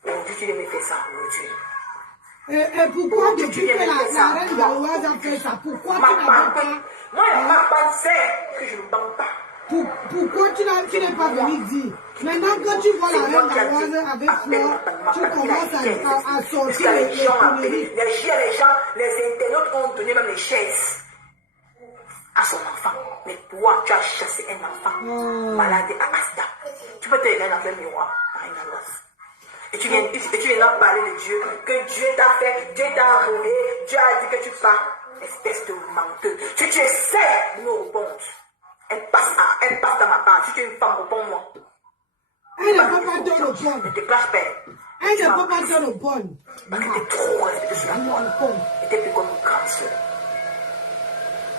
Aujourd'hui, tu devais faire ça aujourd'hui. Et pourquoi depuis que la reine Galoise a fait ça? Pourquoi tu n'as pas... Moi, ma pensée que je ne bande pas. Pourquoi tu n'es pas venu dire? Maintenant, quand tu vois la reine Galoise avec toi, tu commences à sortir les conneries. Les gens, les internautes ont donné même les chaises à son enfant. Mais toi, tu as chassé un enfant malade à Asda. Tu peux te regarder dans un miroir, la reine Galoise. Et tu viens parler de Dieu, que Dieu t'a fait, Dieu t'a enrôlé, Dieu a dit que tu pars. Espèce de menteuse. Si tu essaies de me répondre, elle passe dans ma part. Si tu es une femme, réponds-moi. Elle ne peut pas te répondre. Ne te clash pas. Elle ne peut pas te répondre. Parce que tu es trop respectée sur la toile. Et tu es plus comme une grande soeur.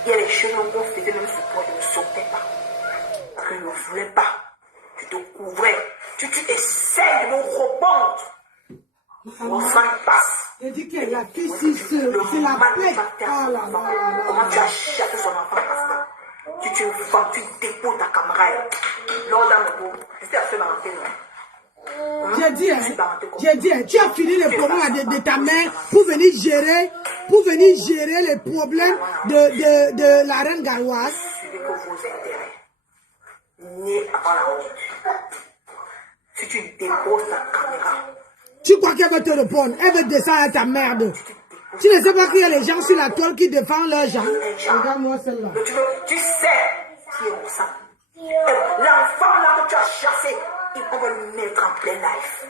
Il y a des choses qu'on faisait même sur toi, je ne sautais pas. Parce que je ne voulais pas. Tu te couvrais. Tu essaies de me répondre. Enfin, passe. Je dis que la fille, c'est la plaie. Comment tu as chassé son enfant, pasteur? Tu es une femme, tu déposes ta camarade. Lors d'un moment, je sais absolument non. J'ai dit, tu as fini les problèmes de ta mère pour venir gérer les problèmes de la reine galloise. Suivez que vos intérêts. Né avant la honte. Si tu déposes ta caméra. Tu crois qu'elle va te répondre? Elle va descendre à ta merde. Tu ne sais pas qu'il y a les gens sur la toile qui défendent leurs gens. Regarde-moi celle-là. Tu sais qui est mon sang. L'enfant là que tu as chassé, on va le mettre en plein life.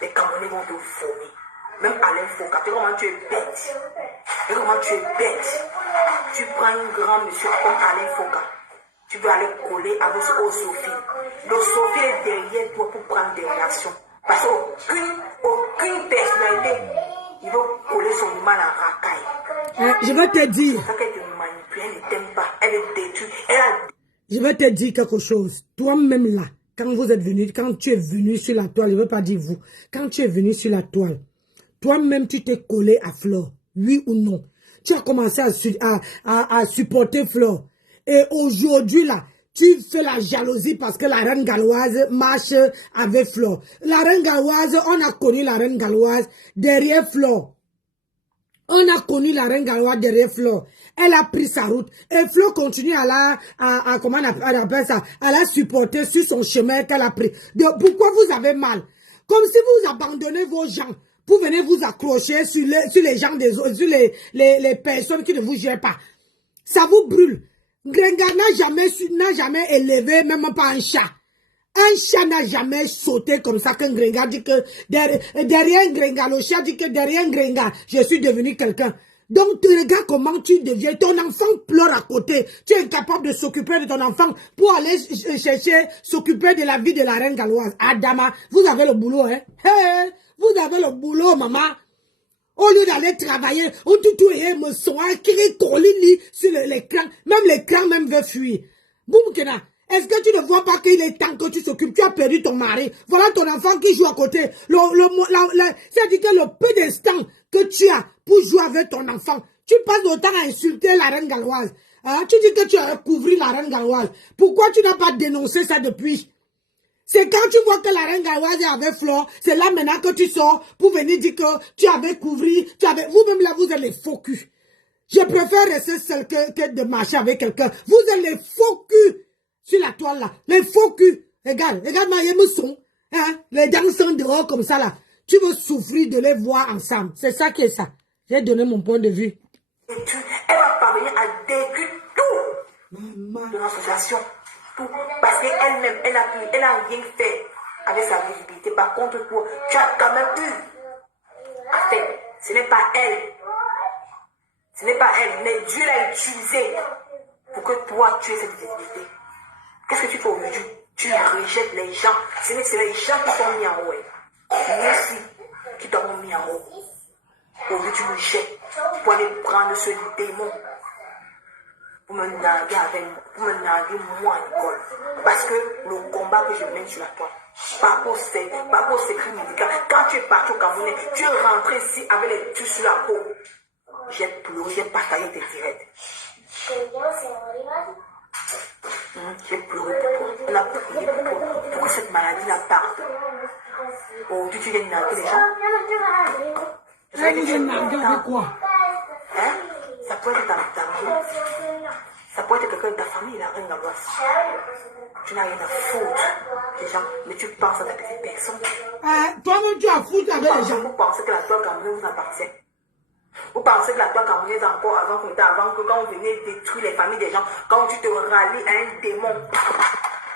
Les Camerounais vont te vomir. Même Alain Foucault, comment tu es bête. Et comment tu es bête. Tu prends un grand monsieur comme Alain Foucault. Tu veux aller coller avec Sophie. Sophie est derrière toi pour prendre des réactions. Parce qu'aucune personnalité, il veut coller son humain en racaille. Je vais te dire. C'est ça qu'elle te manipule, elle ne t'aime pas, elle est détruite. Je vais te dire quelque chose. Toi-même là, quand tu es venu sur la toile, je ne veux pas dire vous, quand tu es venu sur la toile, toi-même tu t'es collé à Flore, oui ou non? Tu as commencé à supporter Flore. Et aujourd'hui là, tu fais la jalousie parce que la reine galloise marche avec Flore. La reine galloise, on a connu la reine galloise derrière Flore. On a connu la reine galloise derrière Flore. Elle a pris sa route. Et Flore continue comment on appelle ça, à la supporter sur son chemin qu'elle a pris. Pourquoi vous avez mal? Comme si vous abandonnez vos gens pour venir vous accrocher sur les gens des autres, sur les personnes qui ne vous gèrent pas. Ça vous brûle. Grenga n'a jamais élevé, même pas un chat. Un chat n'a jamais sauté comme ça qu'un Grenga dit que derrière un Grenga, le chat dit que derrière un Grenga, je suis devenu quelqu'un. Donc, tu regardes comment tu deviens. Ton enfant pleure à côté. Tu es incapable de s'occuper de ton enfant pour aller s'occuper de la vie de la reine galloise. Adama, vous avez le boulot, hein? Hey, vous avez le boulot, maman. Au lieu d'aller travailler, on tout me soin, qui est sur l'écran. Même l'écran même veut fuir. Boumkena, est-ce que tu ne vois pas qu'il est temps que tu s'occupes? Tu as perdu ton mari. Voilà ton enfant qui joue à côté. C'est-à-dire que le peu d'instant que tu as pour jouer avec ton enfant, tu passes le temps à insulter la reine galloise. Hein? Tu dis que tu as recouvert la reine galloise. Pourquoi tu n'as pas dénoncé ça depuis? C'est quand tu vois que la reine galloise est avec Flore, c'est là maintenant que tu sors pour venir dire que tu avais couvert, vous-même là, vous êtes les faux culs. Je préfère rester seul que de marcher avec quelqu'un. Vous êtes les faux culs sur la toile là. Les faux culs. Regarde ma son. Hein? Les dents sont dehors comme ça là. Tu veux souffrir de les voir ensemble. C'est ça qui est ça. J'ai donné mon point de vue. Elle va parvenir à détruire tout de l'association. Parce qu'elle-même, elle n'a rien fait avec sa visibilité. Par contre, toi, tu as quand même eu à faire. Ce n'est pas elle. Ce n'est pas elle, mais Dieu l'a utilisée pour que toi, tu aies cette visibilité. Qu'est-ce que tu fais aujourd'hui? Tu rejettes les gens. C'est les gens qui t'ont mis en haut. Merci qui t'ont mis en haut. Aujourd'hui, tu me jettes pour aller prendre ce démon. Pour me narguer moi à l'école. Parce que le combat que je mène sur la toile, par rapport au secret médical, quand tu es parti au Cameroun, tu es rentré ici avec les tues sur la peau. J'ai pleuré, j'ai partagé tes directs. J'ai pleuré pour toi. On a prié pour toi. Pour que cette maladie-là parte. Aujourd'hui, tu viens de narguer les gens. Tu viens de narguer avec quoi? Hein? Ça peut être ta famille. Ça peut être quelqu'un de ta famille, la reine galloise. Tu n'as rien à foutre des gens, mais tu penses à ta petite personne. Toi-même, tu as foutu avec les gens. Vous pensez que la toile camerounaise vous appartient. Vous pensez que la toile camerounaise encore avant que quand vous venez détruire les familles des gens, quand tu te rallies à un démon,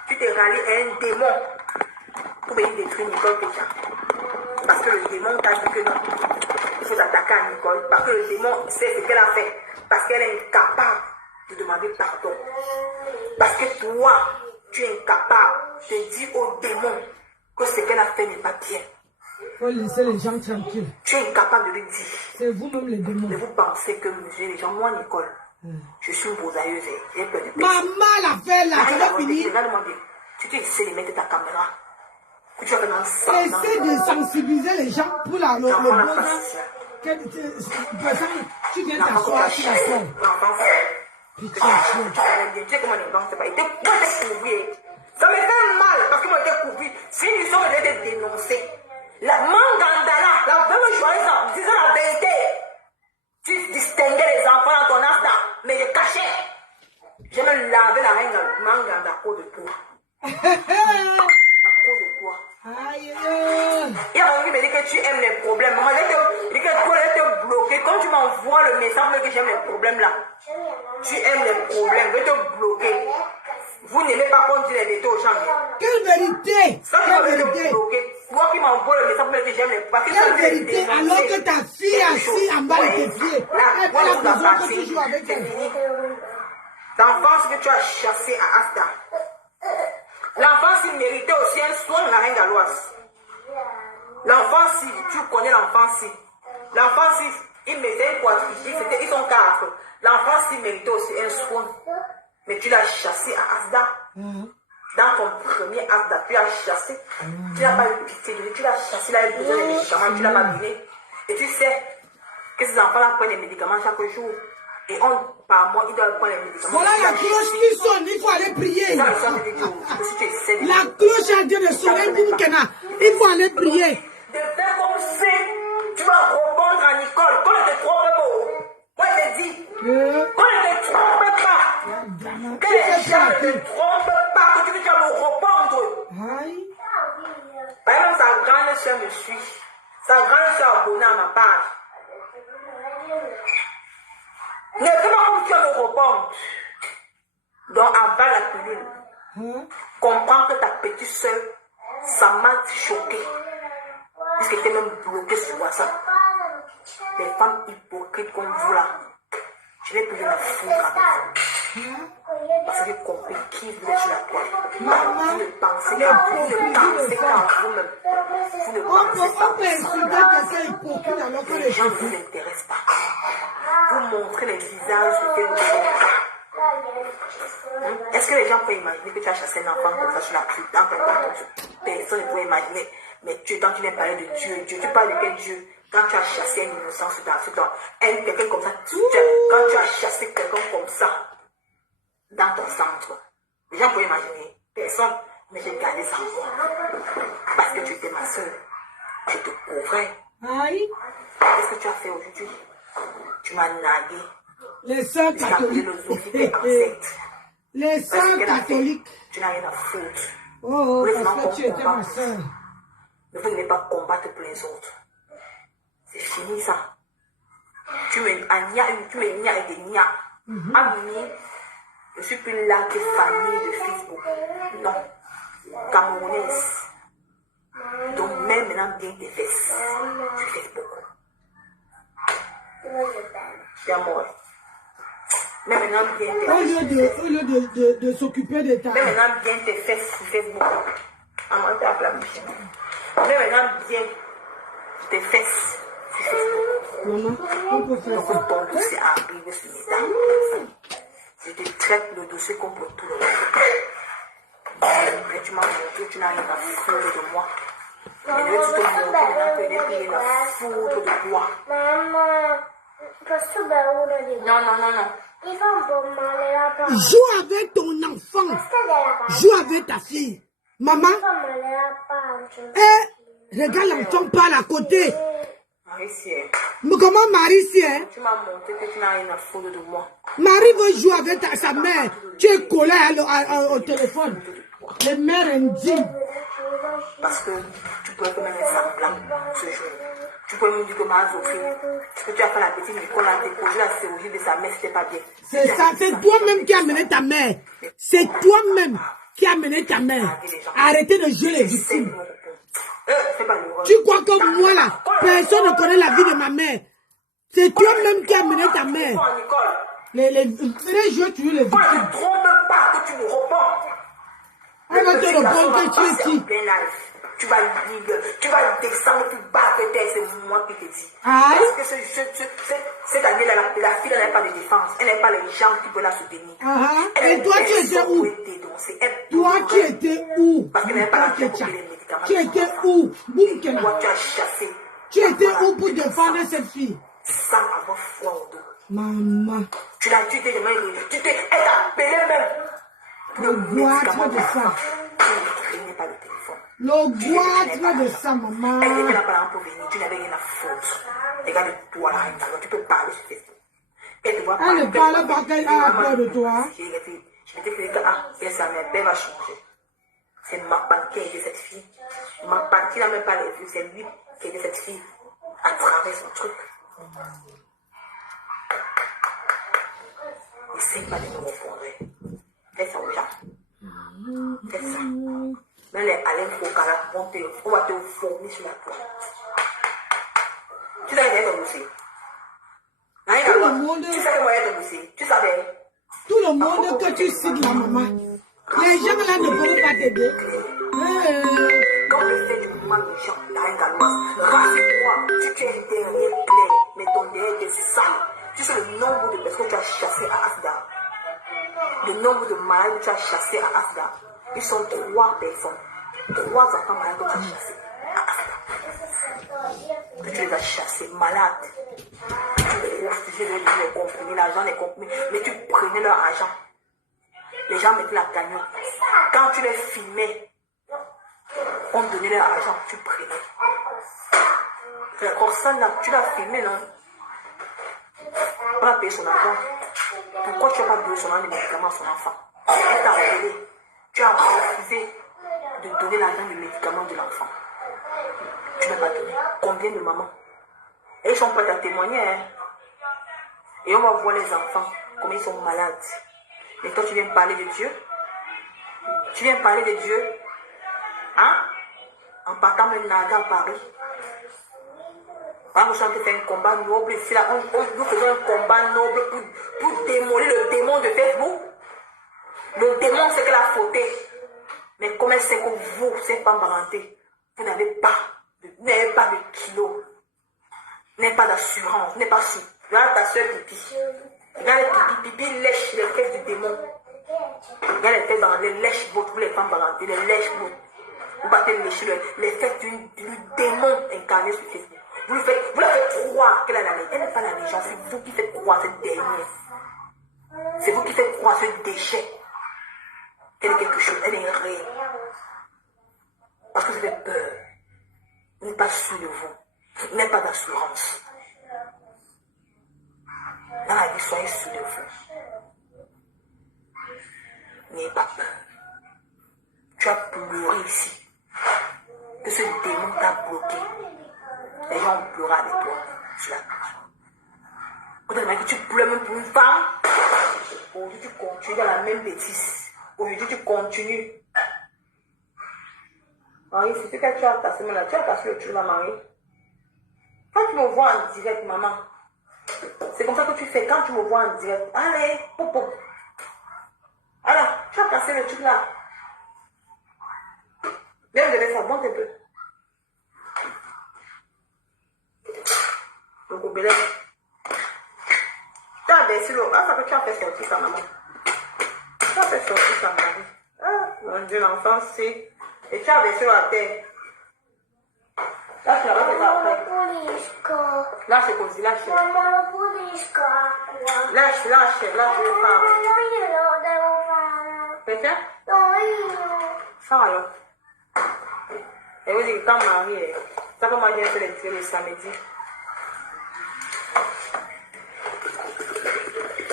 tu te rallies à un démon pour venir détruire Nicole Pécha. Parce que le démon t'a dit que non. Il faut s'attaquer à Nicole. Parce que le démon sait ce qu'elle a fait. Parce qu'elle est incapable de demander pardon. Parce que toi, tu es incapable de dire au démon que ce qu'elle a fait n'est pas bien. Il faut laisser les gens tranquilles. Tu es incapable de lui dire. C'est vous-même les démons. Et vous pensez que les gens, moi Nicole, je suis une brosailleuse. J'ai peur de péché. Maman l'a fait là, je vais finir. Regarde-moi bien. Tu peux essayer de mettre ta caméra. Que tu vas faire un essaie de sensibiliser les gens pour le besoin. Tu viens t'asseoir sur la scène. Tu sais comment les gens se passent. Moi, j'étais couvri. Ça me fait mal parce que moi, j'étais couvri. Si nous sommes allés dénoncer, la Mangandala, la même joyeuse, disant la vérité. Tu distinguais les enfants dans ton asta, mais les cachais. Je me lavais la reine Manganda à cause de toi. À cause de toi. Aïe. Il y a quelqu'un qui me dit que tu aimes les problèmes. Maman, je dis que toi, elle te bloquer. Quand tu m'envoies le message que j'aime les problèmes là, tu aimes les problèmes, je vais te bloquer. Vous n'aimez pas qu'on dise les détails aux gens. Quelle vérité? Ça, tu vas te bloquer. Moi qui m'envoie le message que j'aime les problèmes. Quelle vérité? Alors que ta fille assise en bas de tes pieds, elle a besoin que tu joues avec elle. L'enfance que tu as chassé à Asta. L'enfant, s'il méritait aussi un soin, la reine galloise. L'enfant, si tu connais l'enfant, si. L'enfant, si il mettait une quadrille, ils sont 4. L'enfant, s'il méritait aussi un soin. Mais tu l'as chassé à Asda. Dans ton premier Asda, tu l'as chassé. Tu n'as pas eu pitié de lui. Tu l'as chassé, il a eu besoin des médicaments, tu l'as mariné. Et tu sais que ces enfants-là prennent des médicaments chaque jour. Et par mois, ils doivent prendre les médicaments. Voilà la cloche qui sonne, il faut aller prier. La cloche est en train de sonner, il faut aller prier. De faire comme si tu vas répondre à Nicole. Quand elle te trompe pas, moi je te dis, quand elle te trompe pas, que les gens ne te trompent pas, que tu vas me répondre. Aïe. Par exemple, sa grande soeur me suit. Sa grande soeur abonnée à ma page. Ne fais pas comme tu vas me répondre. Donc, avale la pilule. Comprends que ta petite soeur, ça m'a choqué. Puisqu'elle était même bloquée sur WhatsApp. Les femmes hypocrites comme vous là, je vais plus me foutre avec vous. Parce que j'ai compris qui vous êtes sur la toile. Vous ne pensez qu'à vous-même. Vous ne pensez pas. On peut insulter quelqu'un hypocrite alors que les gens ne vous intéressent pas. Vous montrez les visages que vous n'avez pas. Est-ce que les gens peuvent imaginer que tu as chassé un enfant comme ça sur la pluie? Personne ne peut imaginer. Mais tu, quand tu viens parler de Dieu, tu parles de quel Dieu? Quand tu as chassé une innocence dans quelqu'un comme ça, quand tu as chassé quelqu'un comme ça dans ton centre, les gens peuvent imaginer. Personne, mais j'ai gardé ça en moi. Parce que tu étais ma soeur. Je te couvrais. Aïe. Qu'est-ce que tu as fait aujourd'hui? Tu m'as nagué. Les sœurs catholiques. Les sœurs catholiques. Tu n'as rien à foutre. Oh, parce que tu étais ma soeur. Mais vous n'allez pas combattre pour les autres. C'est fini ça. Tu me nias avec des nias. Ami, je suis plus là que famille de Facebook. Non. Camerounaise. Donc même maintenant bien tes fesses sur Facebook. Bien moi. Mais maintenant bien tes fesses. Au lieu de s'occuper de ta... Mais maintenant bien tes fesses sur Facebook. À moi, tu as la bouche. Mais maintenant bien tes fesses sur Facebook. Maman, on peut faire ça. Ton dossier a arrivé sur mes dames. Je te traite le dossier comme pour tout le monde. Mais tu m'as montré, tu n'as rien à foutre de moi. Mais tu te montres maintenant que je n'ai plus rien à foutre de toi. Maman, posso dar una di... Non, non, non, non. Mi fa un po' male la pancia. Joue avec ton enfant. Joue avec ta fille. Maman. Mi fa male la pancia. Regarde l'enfant parle à côté. Marie, c'est... Mais comment Marie c'est? Tu m'as montré que tu n'as rien à foutre de moi. Marie veut jouer avec sa mère. Tu es collé au téléphone. Les mères indignes. Parce que tu pourrais te mettre semblant ce jour. Tu pourrais me dire que ma Zophine, ce que tu as fait la petite Nicole a déposé la chirurgie de sa mère, c'était pas bien. C'est ça, c'est toi-même qui as amené ta mère. C'est toi-même qui as amené ta mère. Arrêtez de jouer les victimes. Fais pas l'erreur. Tu crois que moi là, personne ne connaît la vie de ma mère. C'est toi-même qui as mené ta mère. Les jeux, tu les Ne te trompe pas que tu me reprends. Elle va te répondre que tu es qui? Tu vas descendre plus bas que terre, c'est moi qui te dis. Aïe. Parce que cette année-là, la fille n'a pas de défense. Elle n'a pas les gens qui peuvent la soutenir. Et toi, tu étais où? Toi, tu étais où? Parce qu'elle n'a pas l'argent pour payer les médicaments. Tu étais où? Toi, tu as chassé. Tu étais où pour défendre cette fille? Sans avoir foi au dos. Maman. Tu l'as tué, elle t'a appelé même. Le goitre de ça. Tu ne pas le téléphone. Le goitre de ça, maman. Elle était là par pour venir, tu n'avais rien à foutre. Regarde-toi là, tu peux parler sur Facebook. Elle ne parle pas qu'elle a peur de toi. Je me disais que sa mère va changer. C'est Marpan qui a aidé cette fille. Marpan qui n'a même pas les vues, c'est lui qui a aidé cette fille à travers son truc. Essaye pas de nous répondre. Fais ça aux gens. Fais ça. Même les Alain Fokala, on va te former sur la toile. Tu savais d'ailleurs ton dossier. Tout le monde. Tu savais moi ton dossier. Tu savais. Tout le monde que tu cites la maman. Les gens là ne peuvent pas t'aider. Quand le fait du mouvement de gens, la galoise, rassure-toi, si tu es derrière clair, mais ton derrière est sale. Tu sais le nombre de personnes que tu as chassées à Asda. Le nombre de malades que tu as chassés à Asda. Ils sont 3 personnes. 3 enfants malades que tu as chassés à Asda. Que tu les as chassés malades. Tu les refusais de les comprimés, l'argent les comprimés. Mais tu prenais leur argent. Les gens mettaient la cagnotte. Quand tu les filmais, on donnait leur argent, tu prenais. Roxane, là, tu l'as filmé, non? On a payé son argent. Pourquoi tu n'as pas donné son argent de médicaments à son enfant? Elle t'a appelé. Tu as refusé de donner l'argent de médicaments de l'enfant. Tu n'as pas donné. Combien de mamans? Et ils sont prêts à témoigner. Hein? Et on va voir les enfants, combien ils sont malades. Et toi, tu viens parler de Dieu? Tu viens parler de Dieu? Hein? En partant même nager à Paris. Quand vous chantez, fait un combat noble ici, là, nous faisons un combat noble pour démolir le démon de Facebook. Le démon, c'est qu'elle a fauté. Mais comme elle sait que vous, c'est pas parenté, vous n'avez pas de kilos, vous n'avez pas d'assurance, vous n'avez pas si. Regarde ta soeur Pipi. Regarde les Pipi lèche les fesses du démon. Regarde les fesses dans les lèches votre, vous les femmes parentées, les lèches votre. Vous battez lécher les fesses du démon incarné sur Facebook. Vous la faites croire qu'elle a la légende. Elle n'est pas la légende, c'est vous qui faites croire cette dernière. C'est vous qui faites croire ce déchet. Elle est quelque chose, elle est rien. Parce que vous avez peur. Vous n'êtes pas sûr de vous. Vous n'avez pas d'assurance. Dans la vie, soyez sûr de vous. N'ayez pas peur. Tu as pleuré ici. Que ce démon t'a bloqué. Les gens ont pleuré avec toi sur la page. Quand que tu pleures même pour une femme, aujourd'hui tu continues dans la même bêtise. Aujourd'hui tu continues. Marie, c'est ce que tu as cassé, mais là, tu as cassé le truc là, Marie. Quand tu me vois en direct, maman, c'est comme ça que tu fais quand tu me vois en direct. Allez, popo. Alors, tu as cassé le truc là. Viens, je vais faire bon un peu. Donc, au bélé. Tu as baissé l'eau. Ah, ça fait que tu as fait sortir ta maman. Tu as fait sortir ta mari. Ah, mon Dieu, l'enfant, c'est. Et tu as baissé l'eau à terre. Là, tu l'avais fait ça après. Lâche, così, lâche. Lâche, je vais faire. Perché? Fallo. E vuol dire che quand Marie è. Sa come mangiare per le tire il samedi?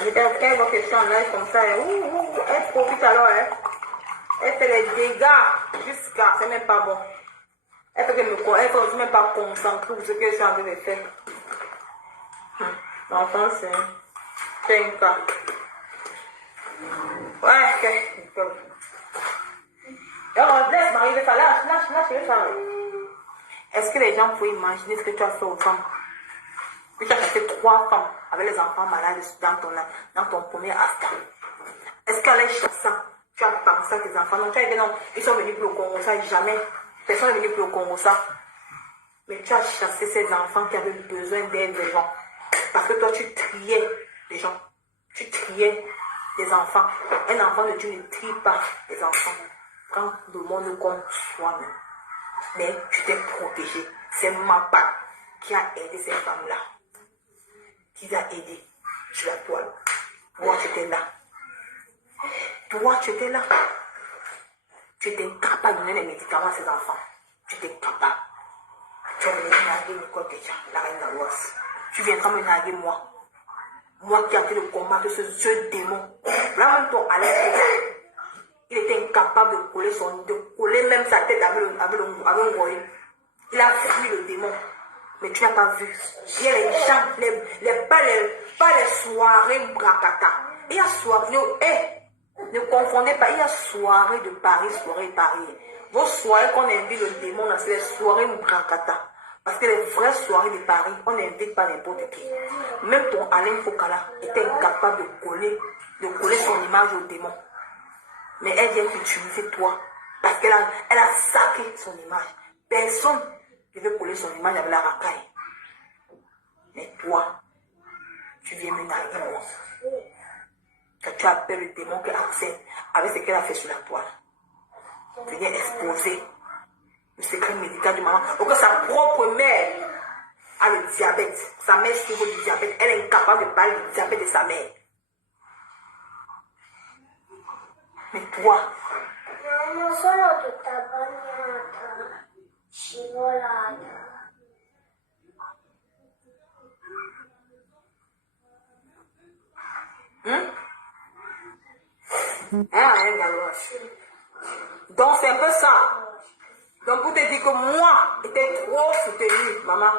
J'étais ok, vos questions en live comme ça. Elle profite alors, hein. Elle fait les dégâts jusqu'à. C'est même pas bon. Elle fait que elle peut aussi même pas concentrer sur ce que je suis en train de faire. L'enfant, c'est un cas. Ouais, ok. Alors, laisse Marie, lâche, le faire. Est-ce que les gens pouvaient imaginer ce que tu as fait aux femmes? Que tu as fait 3 femmes avec les enfants malades dans ton premier acte. Est-ce qu'à ça, tu as pensé à tes enfants? Non, tu as dit non, ils sont venus pour le Congo, ça, jamais. Personne n'est venu pour le Congo, ça. Mais tu as chassé ces enfants qui avaient besoin d'aide des gens. Parce que toi, tu triais les gens. Tu triais des enfants. Un enfant de Dieu ne trie pas les enfants. Quand le monde comme soi-même. Mais tu t'es protégé. C'est ma part qui a aidé ces femmes-là. Qui t'a aidé sur la toile. Toi, tu étais là. Toi, tu étais là. Tu étais incapable de donner les médicaments à ces enfants. Tu étais capable. Tu es venu narguer Nicole Ketia, la reine d'Aloise. Tu viendras me narguer moi. Moi qui ai fait le combat de ce démon. Là même ton Alex, il était incapable de coller même sa tête avec un royaume. Il a fui le démon. Mais tu n'as pas vu. Il y a les gens, pas les soirées Brakata. Il y a soirée, ne confondez pas, il y a soirée de Paris, soirée de Paris. Vos soirées qu'on invite le démon, c'est les soirées Brakata. Parce que les vraies soirées de Paris, on n'invite pas n'importe qui. Même ton Alain Fokala était incapable de coller son image au démon. Mais elle vient t'utiliser toi. Parce qu'elle a saqué son image. Personne ne veut coller son image avec la racaille. Mais toi, tu viens me narguer moi. Quand tu appelles le démon qui accède avec ce qu'elle a fait sur la toile. Tu viens exposer le secret médical de maman. Pour que sa propre mère a le diabète. Sa mère souffre du diabète. Elle est incapable de parler du diabète de sa mère. Mais toi, Non sono tutta bagnata, scivolata. Donc c'est un peu ça. Donc pour te dire que moi, j'étais trop soutenue, maman.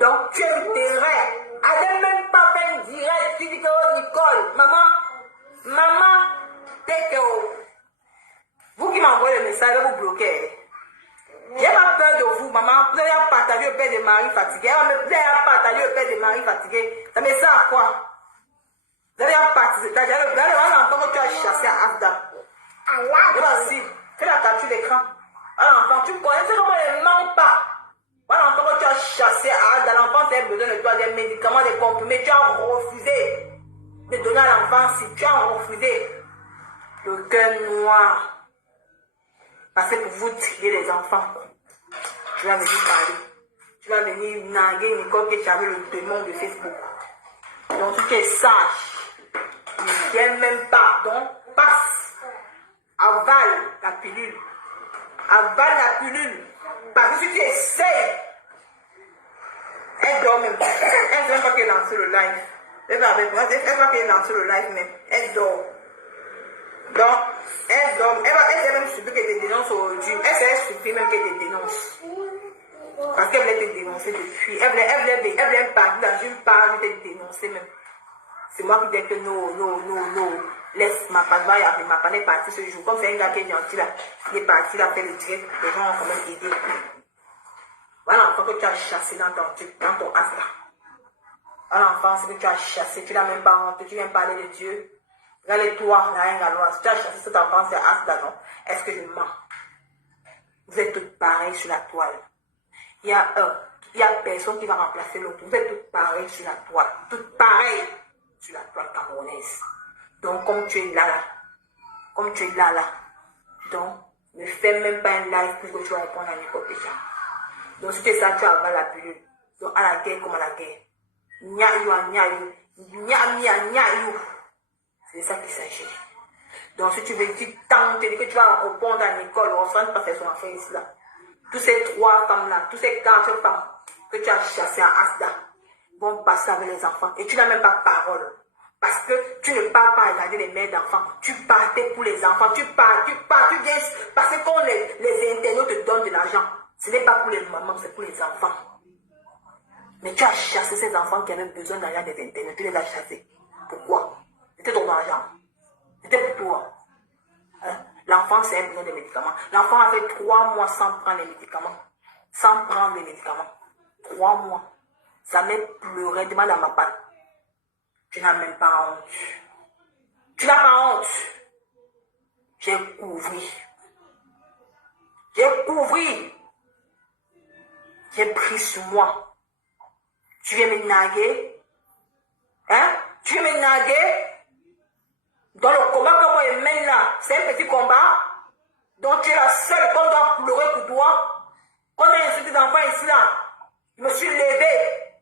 Donc tu es intérêt. Elle n'a même pas fait une direct. Tu dis que oh, Nicole, maman, t'es que vous qui m'envoyez le message, vous bloquez. J'ai pas peur de vous, maman. Vous allez partager le père de Marie fatigué. Vous allez partager le père de Marie fatigué. Ça me sert à quoi? Vous allez partager. Vous allez entendre que tu as chassé à Afda. Et voici, fais la capture d'écran. L'enfant, tu connais comment elle ne ment pas. Voilà encore que tu as chassé à Afda. L'enfant, tu as besoin de toi, des médicaments, des comprimés. Tu as refusé de donner à l'enfant si tu as refusé. Le cœur noir. Parce que pour vous trier les enfants, tu vas venir parler. Tu vas venir narguer Nicole que tu avais le démon de Facebook. Donc tu es sage. Ne viens même pas. Donc passe. Avale la pilule. Avale la pilule. Parce que si tu essayes, elle dort même. Elle ne sait même pas qu'elle lance le live. Elle va avec moi. Elle ne sait pas qu'elle lance le live même. Elle dort. Donc, elle dort. Elle s'est même supplié qu'elle te dénonce aujourd'hui. Elle s'est supplié même qu'elle te dénonce. Parce qu'elle voulait te dénoncer depuis. Elle voulait partir dans une page de te dénoncer même. C'est moi qui dis que non. Laisse ma part, ma part est partie ce jour. Comme c'est un gars qui est gentil là, il est parti là, faire le direct, les gens ont quand même aidé. Voilà l'enfant que tu as chassé dans ton as là. Voilà l'enfant, c'est que tu as chassé, tu n'as même pas honte, tu viens parler de Dieu. Regardez-toi, la reine galoise, tu as chassé cet enfant, c'est as là, non? Est-ce que je mens? Vous êtes toutes pareilles sur la toile. Il y a personne qui va remplacer l'autre. Vous êtes toutes pareilles sur la toile. Toutes pareilles sur la toile camerounaise. Donc, comme tu es là, donc, ne fais même pas un live pour que tu vas répondre à Nicole Ketia. Donc, si tu es ça, tu avales la pilule. Donc, à la guerre comme à la guerre. C'est ça qu'il s'agit. Donc, si tu veux, tu tentes que tu vas répondre à Nicole, on ne pas faire son affaire ici là. Toutes ces 3 femmes-là, toutes ces 4 femmes que tu as chassées à Asda vont passer avec les enfants. Et tu n'as même pas parole. Parce que tu ne parles pas à regarder les mères d'enfants. Tu partais pour les enfants. Tu viens. Parce que quand les internautes te donnent de l'argent, ce n'est pas pour les mamans, c'est pour les enfants. Mais tu as chassé ces enfants qui avaient besoin d'argent des internautes. Tu les as chassés. Pourquoi? C'était ton argent. C'était pour toi. Hein? L'enfant, c'est un besoin de médicaments. L'enfant a fait 3 mois sans prendre les médicaments. sans prendre les médicaments. 3 mois. Ça m'a pleuré, demande à ma part. Tu n'as même pas honte. Tu n'as pas honte. J'ai couvert. J'ai couvert. J'ai pris sur moi. Tu viens me naguer? Hein? Tu viens me naguer? Dans le combat que moi je mène là, c'est un petit combat. Donc tu es la seule qu'on doit pleurer pour toi. Quand on a insulté des enfants ici là, je me suis levé.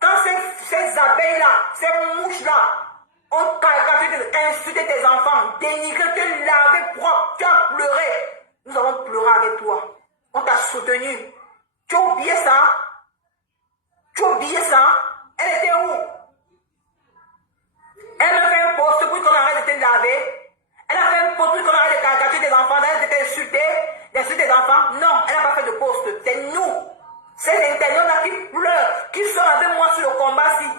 Quand ces abeilles-là, ces mouches-là, ont insulté tes enfants, dénigré, te lavé propre, tu as pleuré. Nous avons pleuré avec toi. On t'a soutenu. Tu as oublié ça? Tu as oublié ça? Elle était où? Elle a fait un poste pour qu'on arrête de te laver. Elle a fait un poste pour qu'on arrête de caricature des enfants, d'arrête de t'insulter des enfants. Non, elle n'a pas fait de poste. C'est nous. Ces internautes-là qui pleurent, qui sont avec moi sur le combat-ci,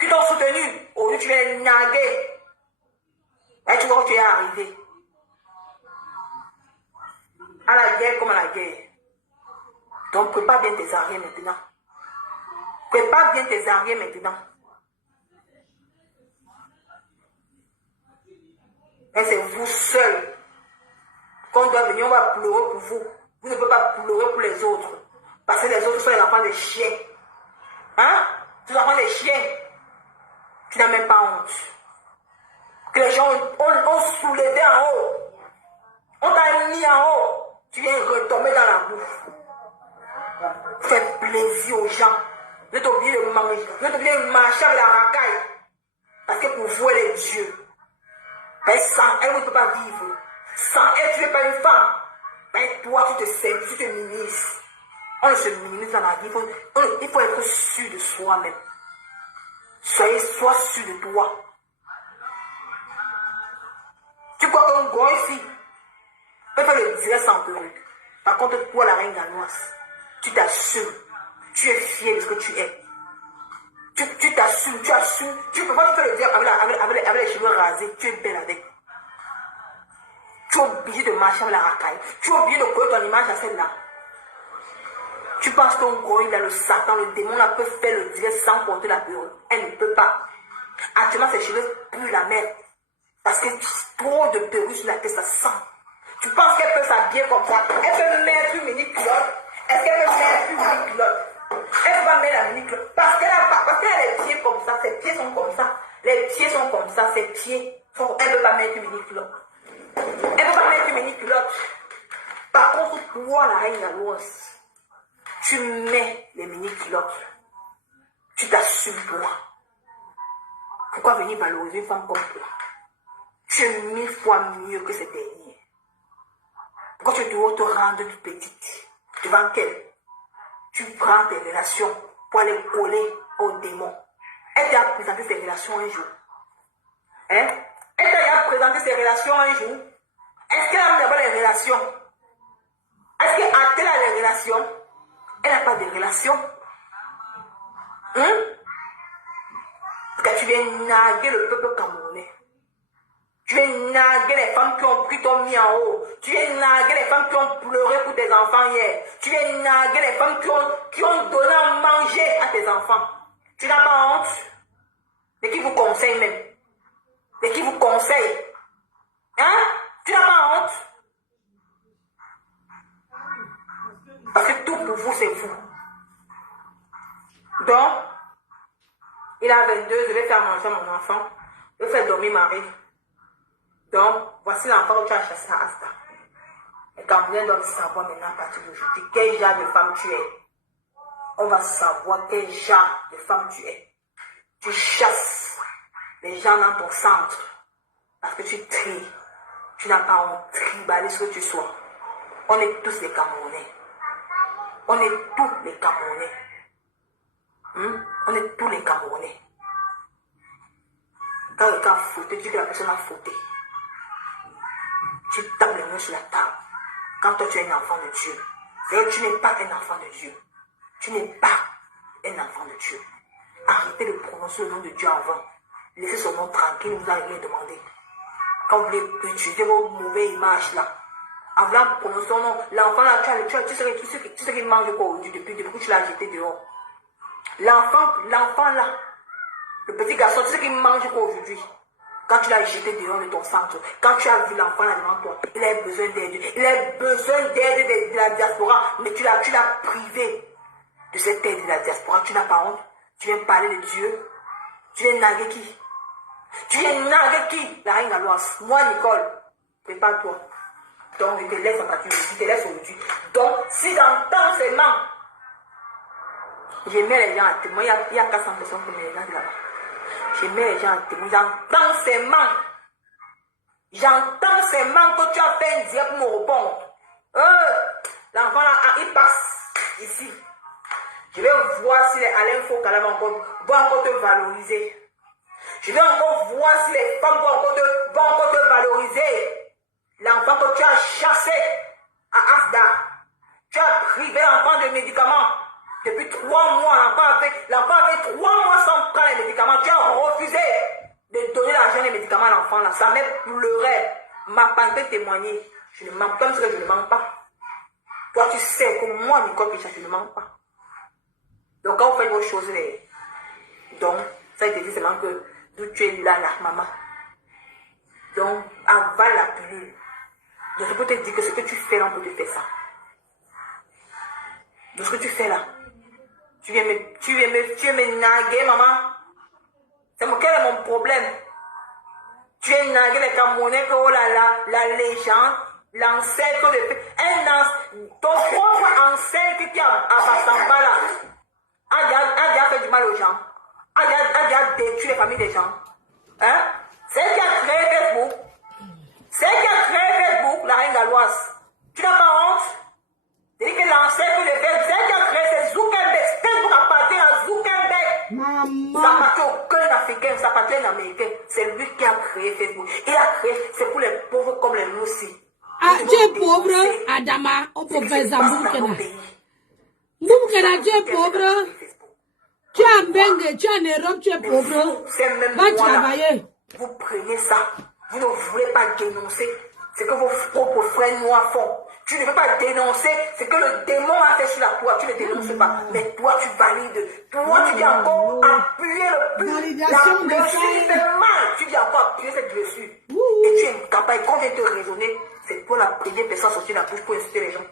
qui t'ont soutenu. Au lieu tu viens naguer. Et tu vois où tu es arrivé. À la guerre comme à la guerre. Donc prépare bien tes arrières maintenant. Prépare bien tes arrières maintenant. Et c'est vous seul qu'on doit venir, on va pleurer pour vous. Vous ne pouvez pas pleurer pour les autres. Parce que les autres sont les enfants des chiens. Hein? Tu es enfants des chiens. Tu n'as même pas honte. Que les gens ont soulevé en haut. On t'a mis en haut. Tu viens retomber dans la bouffe. Fais plaisir aux gens. Ne t'oubliez de manger. Ne t'oubliez de marcher avec la racaille. Parce que pour vous, elle est Dieu. Mais sans elle, vous ne pouvez pas vivre. Sans elle, tu n'es pas une femme. Mais toi, tu te sers, tu te minimises. On ne se minimise dans la vie. Il faut être sûr de soi-même. Sois sûr de toi. Tu crois qu'un gros ici peut faire le direct sans perruque. Par contre, toi, la reine ganoise, tu t'assumes. Tu es fier de ce que tu es. Tu t'assumes, tu assumes. Tu peux pas te faire le direct avec les cheveux rasés. Tu es belle avec. Tu es obligé de marcher avec la racaille. Tu es obligé de coller ton image à celle-là. Tu penses qu'un gorille, là, le Satan, le démon, là, peut faire le direct sans porter la perruque. Elle ne peut pas. Actuellement, ses cheveux puent la merde. Parce que trop de perruques sur la tête, ça sent. Tu penses qu'elle peut s'habiller comme ça? Elle peut mettre une mini-culotte. Est-ce qu'elle peut mettre une mini-culotte? Elle ne peut pas mettre la mini-culotte. Parce qu'elle a les pieds comme ça. Ses pieds sont comme ça. Les pieds sont comme ça. Ses pieds. Elle ne peut pas mettre une mini-culotte. Elle ne peut pas mettre une mini-culotte. Par contre, toi, la reine galoise, tu mets les mini-culottes. Tu t'assumes toi. Pourquoi venir valoriser une femme comme toi? Tu es 1000 fois mieux que ces derniers. Pourquoi tu dois te rendre toute petite? Devant qu'elle? Tu prends tes relations pour aller coller au démon. Elle t'a présenté ses relations un jour. Hein? Elle t'a présenté ses relations un jour. Est-ce qu'elle a d'abord les relations? Est-ce qu'elle a les relations? Elle n'a pas de relations. Hein? Parce que tu viens naguer le peuple camerounais. Tu viens naguer les femmes qui ont pris ton mis en haut. Tu viens naguer les femmes qui ont pleuré pour tes enfants hier. Tu viens naguer les femmes qui ont donné à manger à tes enfants. Tu n'as pas honte? Mais qui vous conseille même? Mais qui vous conseille? Hein? Tu n'as pas honte? Parce que tout pour vous, c'est vous. Donc, il a 22, je vais faire manger mon enfant. Je vais faire dormir Marie. Donc, voici l'enfant que tu as chassé à Asta. Et Camerounais doivent savoir maintenant à partir d'aujourd'hui quel genre de femme tu es. On va savoir quel genre de femme tu es. Tu chasses les gens dans ton centre parce que tu tries. Tu n'as pas honte, tribaliste que tu sois. On est tous les Camerounais. On est tous les Camerounais. On est tous les Camerounais. Quand quelqu'un a fauté, tu dis que la personne a fauté. Tu tapes les mains sur la table. Quand toi tu es un enfant de Dieu, c'est-à-dire que tu n'es pas un enfant de Dieu. Tu n'es pas un enfant de Dieu. Arrêtez de prononcer le nom de Dieu avant. Laissez son nom tranquille, vous n'allez rien demander. Quand vous voulez utiliser vos mauvaises images là, Avant promotion, non. L'enfant là, tu sais qu'il mange quoi aujourd'hui depuis que tu l'as jeté dehors. L'enfant là, le petit garçon, tu sais qu'il mange quoi aujourd'hui. Quand tu l'as jeté dehors de ton centre, quand tu as vu l'enfant là devant toi, il a besoin d'aide. Il a besoin d'aide de la diaspora, mais tu l'as privé de cette aide de la diaspora. Tu n'as pas honte. Tu viens parler de Dieu. Tu viens narguer qui? Tu viens narguer qui? La reine Galoise. Moi, Nicole, prépare-toi. Donc, je te laisse en partie aujourd'hui. Je te laisse aujourd'hui. Donc, si dans ces mains, je mets les gens à témoin, il y a 400 personnes qui mettent les gens là-bas. Je mets les gens à témoin. J'entends ces mains. J'entends ces mains que tu as fait un direct pour me répondre. L'enfant là, il passe ici. Je vais voir si les Alain Foucault vont encore te valoriser. Je vais encore voir si les femmes vont encore te valoriser. L'enfant que tu as chassé à Afda, tu as privé l'enfant de médicaments. Depuis 3 mois, l'enfant avait 3 mois sans prendre les médicaments. Tu as refusé de donner l'argent des médicaments à l'enfant là. Sa mère pleurait. Ma femme peut témoigner. Je ne mens pas parce que je ne mens pas. Toi, tu sais que moi, Nicole Picha, je ne mens pas. Donc, quand vous faites vos choses, donc, ça te dit seulement que d'où tu es là, maman. Donc, avale la pilule. Donc, je peux te dire que ce que tu fais là, on peut te faire ça. Donc, ce que tu fais là, tu viens me narguer, maman. Quel est mon problème? Tu viens narguer les Camerounais que, oh là là, la légende, l'ancêtre de... ton propre ancêtre qui a à Bassamba là, a déjà fait du mal aux gens. A déjà détruit les familles des gens. Hein? C'est elle qui a créé Facebook. C'est elle qui a créé Facebook, la reine Galoise. Tu n'as pas honte? C'est que l'ancêtre de Facebook, c'est elle qui a créé, c'est Zuckerberg. Facebook appartient à Zuckerberg. Maman. Ça appartient à aucun Africain, ça appartient à un Américain. C'est lui qui a créé Facebook. Il a créé, c'est pour les pauvres comme les nous aussi. Ah, tu es pauvre, Adama, on peut faire Zamboukena. Zamboukena, tu es pauvre. Tu es en Bengue, tu es en Europe, tu es pauvre. Va travailler. Vous prenez ça. Vous ne voulez pas dénoncer ce que vos propres frères noirs font. Tu ne veux pas dénoncer ce que le démon a fait sur la toi. Tu ne dénonces pas. Mais toi, tu valides. Toi, tu viens encore appuyer validation la blessure. C'est mal. Tu viens encore appuyer cette blessure. Et tu es capable, quand je viens te raisonner, c'est toi la première personne à sortir la bouche pour insulter les gens.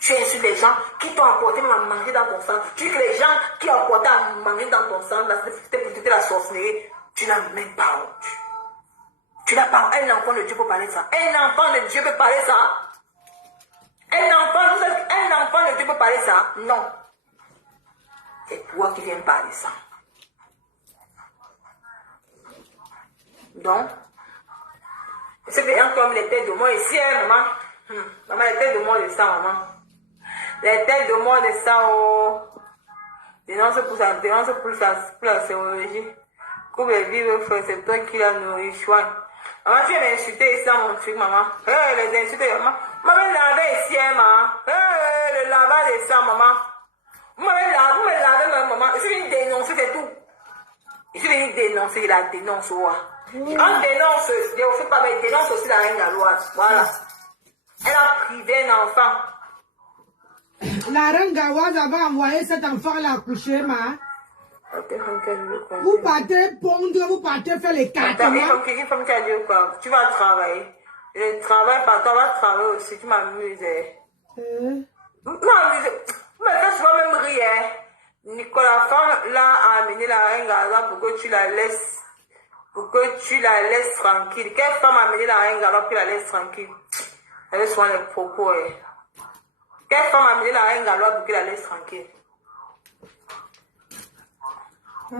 Tu insultes les gens qui t'ont apporté même à manger dans ton sang. Tu dis que les gens qui ont apporté à manger dans ton sang, c'était la sorcellerie. Tu n'as même pas honte. Tu n'as pas honte. Un enfant de Dieu peut parler ça. Un enfant de Dieu peut parler ça. Un enfant de Dieu peut parler ça. Non. C'est toi qui viens parler ça. Donc, c'est bien comme les têtes de moi ici, hein, maman. Maman, les têtes de moi de ça, maman. Les têtes de moi de ça, oh. Dénonce pour la sérologie. Coupe les vivres, frère, c'est toi qui l'as nourri, choix. Maman, tu viens m'insulter ici, mon truc, maman. Les insulter, maman. Maman, laver ici, hein, maman. Le lavage de ça, maman. Vous me lavez, maman. Je suis venu dénoncer, c'est tout. Je suis venu dénoncer, la dénonce, ouais. On dénonce, je dénonce aussi la reine Galoise. Voilà. Elle a privé un enfant. La reine Galoise va envoyer cet enfant là accoucher, ma. Vous partez pondre, vous partez faire les cartes. Il faut me dire quoi. Tu vas travailler. Je travaille pas, toi vas travailler aussi. Tu m'amuses. M'amuses. Mais ça, tu vas même rire. Nicolas Femme là a amené la reine Galoise pour que tu la laisses. Pour que tu la laisses tranquille. Quelle femme a amené la reine Galoise pour que tu la laisses tranquille? Elle soin les propos. Quelle femme a amené la reine Galoise pour que tu la laisses tranquille?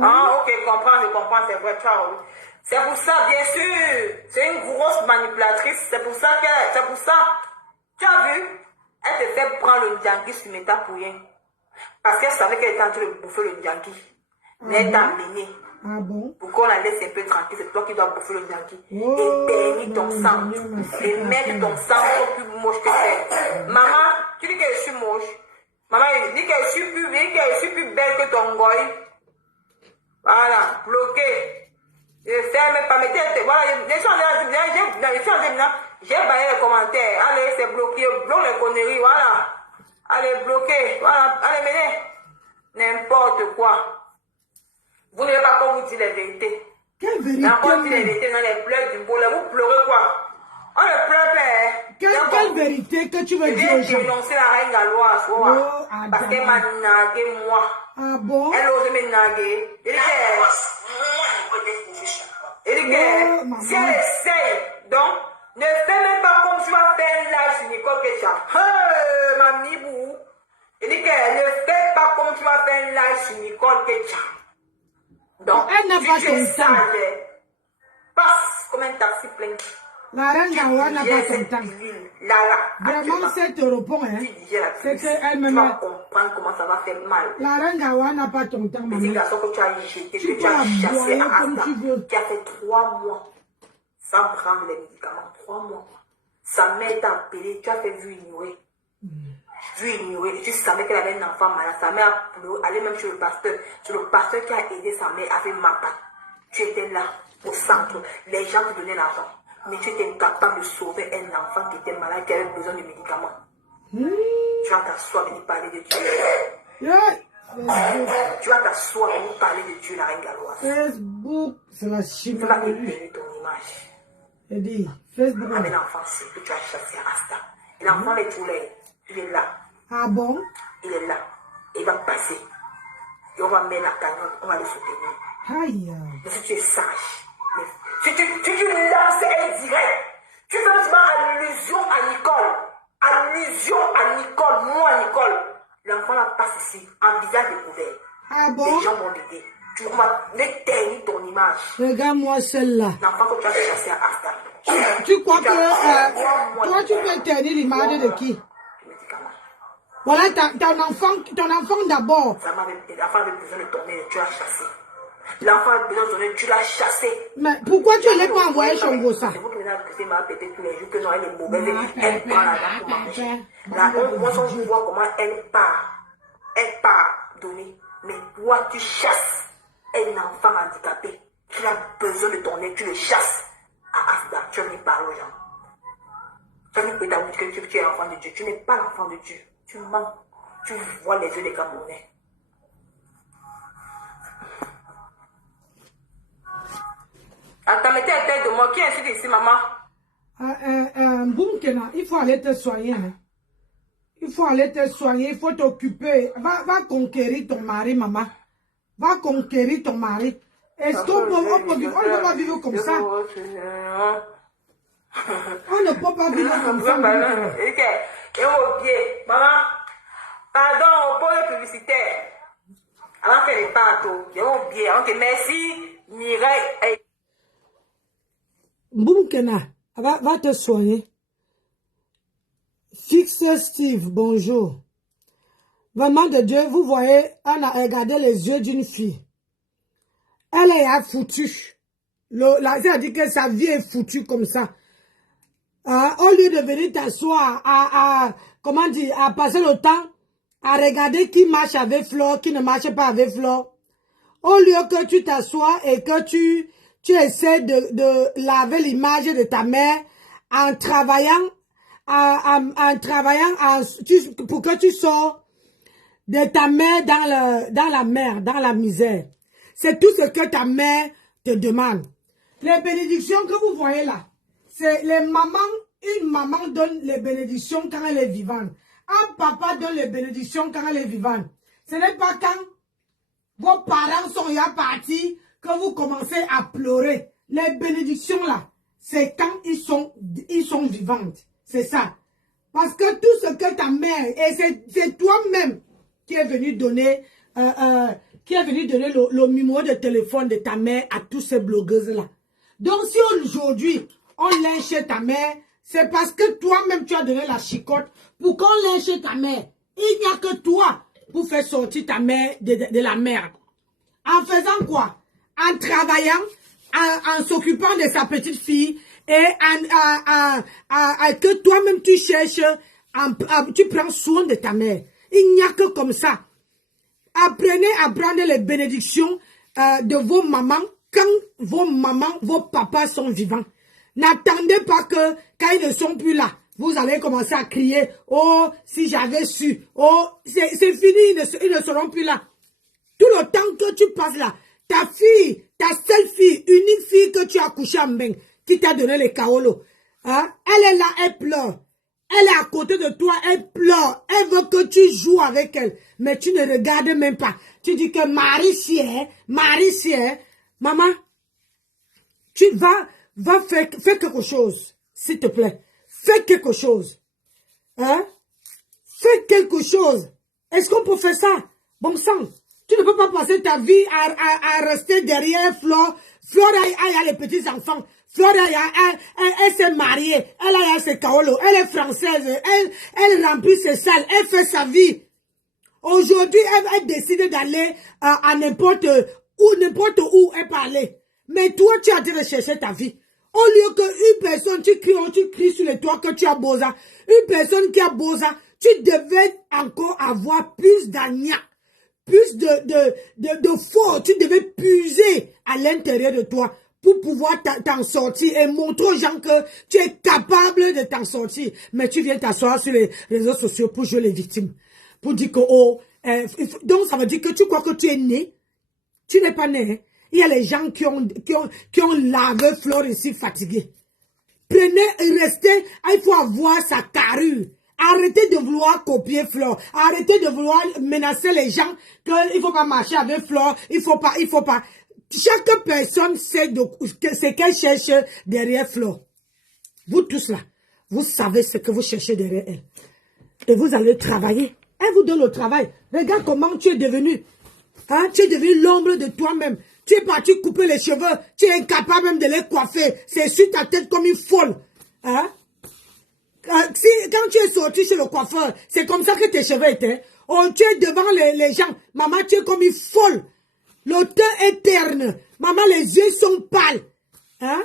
Ah, ok, je comprends, c'est vrai, ciao. C'est pour ça, bien sûr. C'est une grosse manipulatrice. C'est pour ça. Tu as vu? Elle te fait prendre le Ndjangi sur Meta pour rien. Parce qu'elle savait qu'elle était en train de bouffer le Ndjangi. Mais elle t'a amené. Ah bon? Pour qu'on la laisse un peu tranquille, c'est toi qui dois bouffer le Ndjangi. Et bénir ton sang. Et mettre ton sang plus moche que elle. Maman, tu dis que je suis moche. Maman, elle dit que je suis plus belle que ton goy. Voilà, bloqué. Je ferme pas, mettez, voilà, les gens, maintenant. Je suis en train maintenant. J'ai baillé les commentaires. Allez, c'est bloqué. Bloque les conneries, voilà. Allez, bloquez. Voilà. Allez, menez. N'importe quoi. Vous n'avez pas comme vous dire les vérités. Quelle vérité? On dit les vérités dans les pleurs du boulot. Vous pleurez quoi? On ne pleure pas. Quelle vérité que tu veux dire aux gens? J'ai dénoncé la reine galloise. Parce qu'elle m'a nagué, moi. Ah bon? Elle ose me naguer. Elle dit que si elle essaye, donc, ne fais même pas comme tu vas faire un live sur Nicole Ketcha. Mamie Bou. Elle dit que ne fais pas comme tu vas faire un live sur Nicole Ketcha. Donc, elle n'a pas ton temps. Passe comme un taxi plein. La reine Gawa n'a pas ton temps. Vraiment, cet repos, hein, c'est qu'elle-même. Tu vas comprendre comment ça va faire mal. La reine Gawa n'a pas ton temps, maman. Petit garçon que tu as jeté, Tu que tu as chassé à comme tu veux. qui a fait 3 mois sans prendre les médicaments. 3 mois. Sa mère t'a appelé, tu as fait vu ignorer. Vu ignorer. Tu savais qu'elle avait un enfant malade. Sa mère a pleuré, allait même chez le pasteur. C'est le pasteur qui a aidé sa mère à faire ma part. Tu étais là, au centre. Les gens te donnaient l'argent. Mais tu étais incapable de sauver un enfant qui était malade, qui avait besoin de médicaments. Tu vas t'asseoir et lui parler de Dieu. Tu vas t'asseoir et lui parler de Dieu, la reine galloise. Facebook, c'est la Tu vas donner ton image. Elle dit, Facebook. Avec l'enfant, c'est que tu as chassé à Asta. Et l'enfant est tout laid. Il est là. Ah bon? Il est là. Et il va passer. Et on va mettre la cagnotte, on va le soutenir. Aïe. Mais si tu es sage, si tu lances un direct, tu fais seulement allusion à Nicole. Allusion à Nicole, moi Nicole. L'enfant la passe ici, en visage découvert. Ah bon? Les gens vont l'aider. Tu vas ternir ton image. Regarde-moi celle-là. L'enfant que tu as chassé à Asta. Tu crois que toi tu peux ternir l'image de qui? Voilà ton enfant d'abord. L'enfant avait besoin de tourner, tu l'as chassé. L'enfant avait besoin de tourner, tu l'as chassé. Mais pourquoi tu ne l'as pas envoyé chez Ngosa? C'est vous qui m'avez m'a pété tous les jours que non, elle est mauvaise. Elle prend la dame pour manger. Là, on voit comment elle part. Elle part donner. Mais toi, tu chasses un enfant handicapé qui a besoin de tourner, tu le chasses à Asda. Tu vas venir parler aux gens. Tu vas venir dire que tu es l'enfant de Dieu. Tu n'es pas l'enfant de Dieu. Tu mens. Tu vois les yeux des Camerounais. Attends, mettez la tête de moi. Qui est ici, maman? Boumkena, il faut aller te soigner. Hein. Il faut aller te soigner, il faut t'occuper. Va conquérir ton mari, maman. Va conquérir ton mari. Est-ce qu'on peut pas vivre comme ça? On ne peut pas vivre comme ça. Et au pied, maman, pardon, pour le publicitaire. Avant qu'elle n'est pas à tout. Et au pied, ok, merci, Mireille. Boumkena, va te soigner. Fixe Steve, bonjour. Vraiment de Dieu, vous voyez, on a regardé les yeux d'une fille. Elle est foutue. C'est-à-dire que sa vie est foutue comme ça. Au lieu de venir t'asseoir comment dire, à passer le temps à regarder qui marche avec Flore, qui ne marche pas avec Flore. Au lieu que tu t'assoies et que tu essaies de laver l'image de ta mère en travaillant, pour que tu sors de ta mère dans la mer, dans la misère. C'est tout ce que ta mère te demande. Les bénédictions que vous voyez là, c'est les mamans. Une maman donne les bénédictions quand elle est vivante. Un papa donne les bénédictions quand elle est vivante. Ce n'est pas quand vos parents sont déjà partis que vous commencez à pleurer. Les bénédictions là, c'est quand ils sont vivantes. C'est ça. Parce que tout ce que ta mère, et c'est toi-même qui est venu donner, le numéro de téléphone de ta mère à tous ces blogueuses-là. Donc si aujourd'hui, on lynche ta mère, c'est parce que toi-même tu as donné la chicotte pour qu'on lynche ta mère. Il n'y a que toi pour faire sortir ta mère de la merde. En faisant quoi? En travaillant, en s'occupant de sa petite fille et que toi-même tu cherches, tu prends soin de ta mère. Il n'y a que comme ça. Apprenez à prendre les bénédictions de vos mamans quand vos mamans, vos papas sont vivants. N'attendez pas que, quand ils ne sont plus là, vous allez commencer à crier, oh, si j'avais su, oh, c'est fini, ils ne seront plus là. Tout le temps que tu passes là, ta fille, ta seule fille, unique fille que tu as couché en bain, qui t'a donné les kaolos, hein, elle est là, elle pleure. Elle est à côté de toi, elle pleure. Elle veut que tu joues avec elle. Mais tu ne regardes même pas. Tu dis que Marie sied. Maman, tu va faire quelque chose. S'il te plaît. Fais quelque chose. Hein? Fais quelque chose. Est-ce qu'on peut faire ça? Bon sang. Tu ne peux pas passer ta vie à rester derrière Flore. Flore a les petits enfants. Flore, elle s'est mariée, elle a ses kaolos, elle est française, elle remplit ses salles, elle fait sa vie. Aujourd'hui, elle décide d'aller à n'importe où elle parlait. Mais toi, tu as dit de chercher ta vie. Au lieu qu'une personne, tu cries sur le toit que tu as beau ça. Une personne qui a beau ça, tu devais encore avoir plus d'agnac, plus de faux. Tu devais puiser à l'intérieur de toi pour pouvoir t'en sortir et montrer aux gens que tu es capable de t'en sortir. Mais tu viens t'asseoir sur les réseaux sociaux pour jouer les victimes. Pour dire que, oh, donc ça veut dire que tu crois que tu es né. Tu n'es pas né. Hein? Il y a les gens qui ont lavé Flore ici fatigué. Prenez, restez, il faut avoir sa carrure. Arrêtez de vouloir copier Flore. Arrêtez de vouloir menacer les gens qu'il ne faut pas marcher avec Flore. Il faut pas. Chaque personne sait ce qu'elle cherche derrière Flore. Vous tous là, vous savez ce que vous cherchez derrière elle. Et vous allez travailler. Elle vous donne le travail. Regarde comment tu es devenu. Hein? Tu es devenu l'ombre de toi-même. Tu es parti couper les cheveux. Tu es incapable même de les coiffer. C'est sur ta tête comme une folle. Hein? Quand tu es sorti chez le coiffeur, c'est comme ça que tes cheveux étaient. Oh, tu es devant les gens. Maman, tu es comme une folle. Le teint est terne. Maman, les yeux sont pâles. Hein?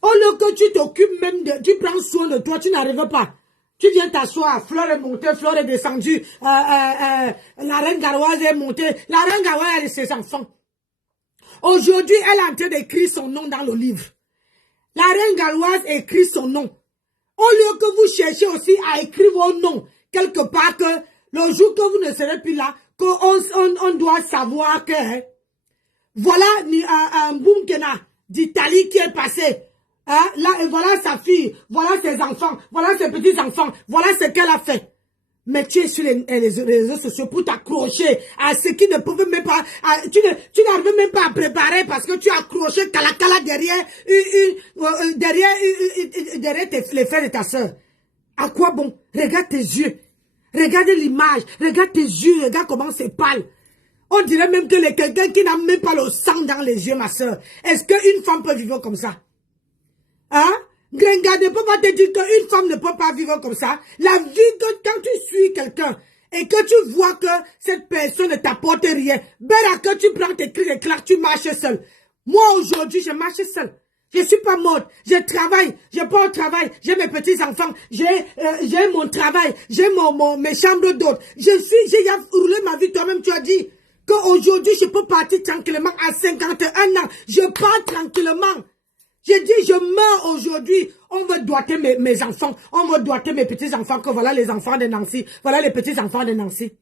Au lieu que tu t'occupes même tu prends soin de toi, tu n'arrives pas. Tu viens t'asseoir, Flore est montée, Flore est descendue, la reine Galoise est montée, la reine Galoise a ses enfants. Aujourd'hui, elle est en train d'écrire son nom dans le livre. La reine Galoise écrit son nom. Au lieu que vous cherchez aussi à écrire vos noms, quelque part que le jour que vous ne serez plus là, qu'on doit savoir que, hein, voilà un Boumkena d'Italie qui est passé. Hein, là, et voilà sa fille, voilà ses enfants, voilà ses petits-enfants, voilà ce qu'elle a fait. Mais tu es sur les réseaux sociaux pour t'accrocher à ce qui ne peuvent même pas... tu n'arrives même pas à préparer parce que tu as accroché Kalakala derrière les frères de ta soeur. À quoi bon? Regarde tes yeux. Regarde l'image. Regarde tes yeux. Regarde comment c'est pâle. On dirait même que quelqu'un qui n'a même pas le sang dans les yeux, ma soeur. Est-ce qu'une femme peut vivre comme ça? Hein? Grenga ne peut pas te dire qu'une femme ne peut pas vivre comme ça. La vie que quand tu suis quelqu'un et que tu vois que cette personne ne t'apporte rien, ben là que tu prends tes cris et claques, tu marches seul. Moi aujourd'hui, je marche seul. Je suis pas morte. Je travaille. Je pars au travail. J'ai mes petits-enfants. J'ai mon travail. J'ai mes chambres d'hôtes. J'ai roulé ma vie. Toi-même, tu as dit qu'aujourd'hui, je peux partir tranquillement à 51 ans. Je pars tranquillement. J'ai dit, je meurs aujourd'hui. On veut doiter mes enfants. On veut doiter mes petits-enfants. Que voilà les enfants de Nancy. Voilà les petits-enfants de Nancy.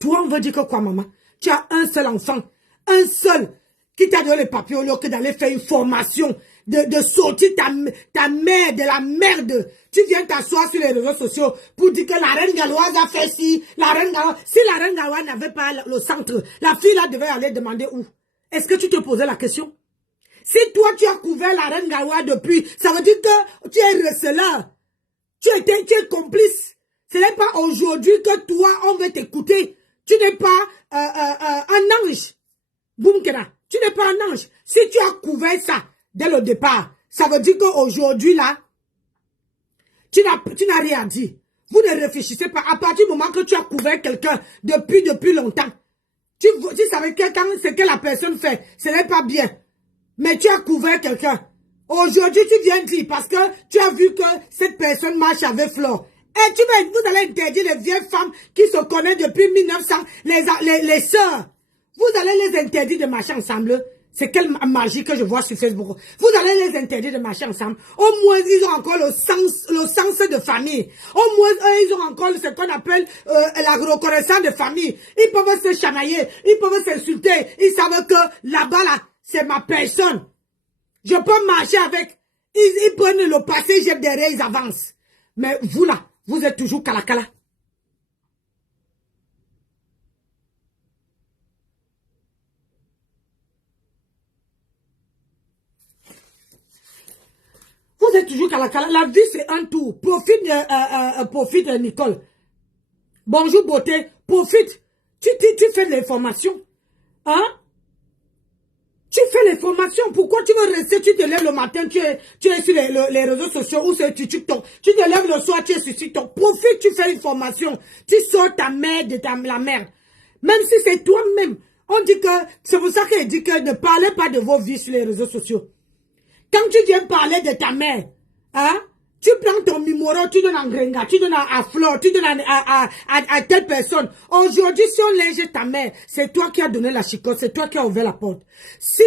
Toi, on veut dire que quoi, maman? Tu as un seul enfant. Un seul. Qui t'a donné les papiers au lieu que d'aller faire une formation. De sortir ta mère de la merde. Tu viens t'asseoir sur les réseaux sociaux pour dire que la reine Galoise a fait ci. La reine Galoise. Si la reine Galoise n'avait pas le centre, la fille là devait aller demander où? Est-ce que tu te posais la question? Si toi, tu as couvert la reine Galoise depuis, ça veut dire que tu es receleur. Tu es complice. Ce n'est pas aujourd'hui que toi, on veut t'écouter. Tu n'es pas un ange. Boumkena, tu n'es pas un ange. Si tu as couvert ça dès le départ, ça veut dire qu'aujourd'hui, là, tu n'as rien dit. Vous ne réfléchissez pas. À partir du moment que tu as couvert quelqu'un depuis longtemps, tu savais que quand ce que la personne fait, ce n'est pas bien. Mais tu as couvert quelqu'un. Aujourd'hui, tu viens dire parce que tu as vu que cette personne marche avec Flore. Et vous allez interdire les vieilles femmes qui se connaissent depuis 1900, les sœurs. Vous allez les interdire de marcher ensemble. C'est quelle magie que je vois sur Facebook. Vous allez les interdire de marcher ensemble. Au moins, ils ont encore le sens de famille. Au moins, eux, ils ont encore ce qu'on appelle la reconnaissance de famille. Ils peuvent se chamailler, ils peuvent s'insulter. Ils savent que là-bas, là, c'est ma personne. Je peux marcher avec. Ils prennent le passé, ils jettent derrière, ils avancent. Mais vous, là, vous êtes toujours calacala. Vous êtes toujours calacala. La vie, c'est un tour. Profite, Nicole. Bonjour, beauté. Profite. Tu fais de l'information. Hein? Tu fais les formations. Pourquoi tu veux rester? Tu te lèves le matin, tu es sur les réseaux sociaux ou sur TikTok. Tu te lèves le soir, tu es sur TikTok. Profite, tu fais une formation. Tu sors ta mère de la merde. Même si c'est toi-même. On dit que, c'est pour ça qu'il dit que ne parlez pas de vos vies sur les réseaux sociaux. Quand tu viens parler de ta mère, hein, tu prends ton numéro, tu donnes à Grenga, tu donnes à Flore, tu donnes à telle personne. Aujourd'hui, si on linge ta mère, c'est toi qui as donné la chicotte, c'est toi qui as ouvert la porte. Si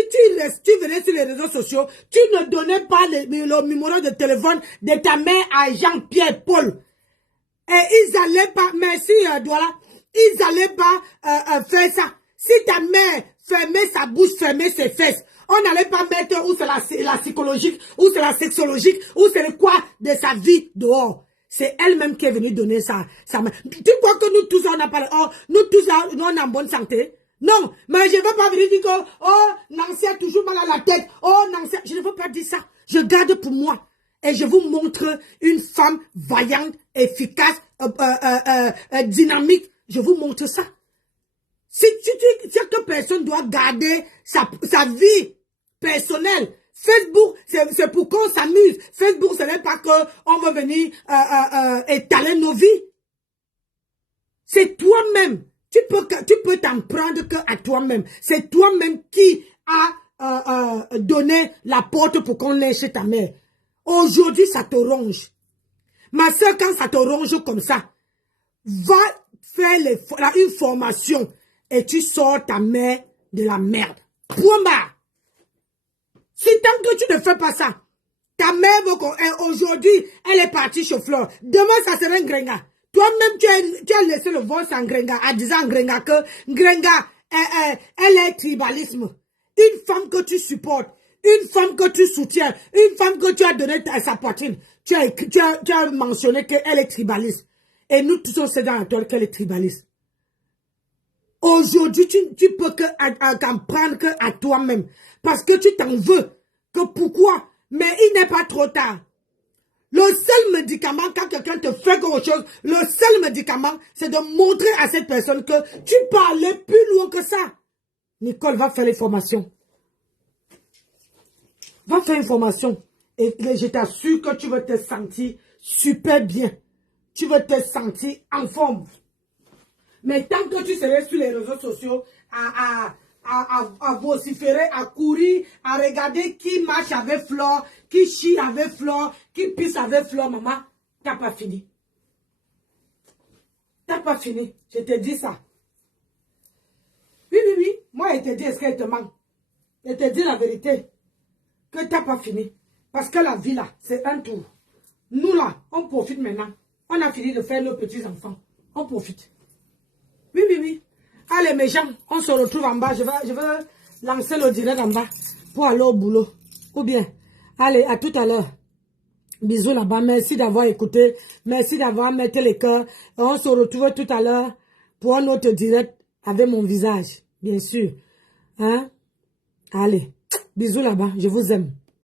tu venais sur les réseaux sociaux, tu ne donnais pas le numéro de téléphone de ta mère à Jean-Pierre Paul. Et ils allaient pas, merci Douala, ils allaient pas faire ça. Si ta mère fermait sa bouche, fermait ses fesses, on n'allait pas mettre où c'est la psychologique, où c'est la sexologique, où c'est le quoi de sa vie dehors. C'est elle-même qui est venue donner sa main. Tu crois que nous tous, on n'a pas... Oh, nous tous, nous, on est en bonne santé? Non, mais je ne veux pas venir dire que... Oh, Nancy a toujours mal à la tête. Oh, Nancy... Je ne veux pas dire ça. Je garde pour moi. Et je vous montre une femme vaillante, efficace, dynamique. Je vous montre ça. Si chaque personne doit garder sa vie personnelle. Facebook, c'est pour qu'on s'amuse. Facebook, ce n'est pas qu'on va venir étaler nos vies. C'est toi-même. Tu peux t'en prendre qu'à toi-même. C'est toi-même qui a donné la porte pour qu'on lèche ta mère. Aujourd'hui, ça te ronge. Ma soeur, quand ça te ronge comme ça, va faire une formation et tu sors ta mère de la merde. Point barre. Si tant que tu ne fais pas ça, ta mère, aujourd'hui, elle est partie chez Flore. Demain, ça sera un Grenga. Toi-même, tu as laissé le voice en Grenga, en disant Grenga que Grenga, elle est tribalisme. Une femme que tu supportes, une femme que tu soutiens, une femme que tu as donné à sa poitrine, tu as mentionné qu'elle est tribaliste. Et nous tous, on sait dans la toile qu'elle est tribaliste. Aujourd'hui, tu peux t'en prendre qu'à toi-même. Parce que tu t'en veux. Que pourquoi? Mais il n'est pas trop tard. Le seul médicament, quand quelqu'un te fait quelque chose, le seul médicament, c'est de montrer à cette personne que tu peux aller plus loin que ça. Nicole, va faire les formations. Va faire une formation. Et je t'assure que tu vas te sentir super bien. Tu vas te sentir en forme. Mais tant que tu serais sur les réseaux sociaux à vociférer, à courir, à regarder qui marche avec Flore, qui chie avec Flore, qui pisse avec Flore, maman, t'as pas fini. T'as pas fini. Je te dis ça. Oui. Moi, je te dis ce qu'elle te manque. Je te dis la vérité. Que t'as pas fini. Parce que la vie là, c'est un tour. Nous là, on profite maintenant. On a fini de faire nos petits-enfants. On profite. Oui. Allez mes gens, on se retrouve en bas. Je vais lancer le direct en bas pour aller au boulot. Ou bien, allez, à tout à l'heure. Bisous là-bas. Merci d'avoir écouté. Merci d'avoir mis les cœurs. On se retrouve tout à l'heure pour un autre direct avec mon visage. Bien sûr. Hein? Allez. Bisous là-bas. Je vous aime.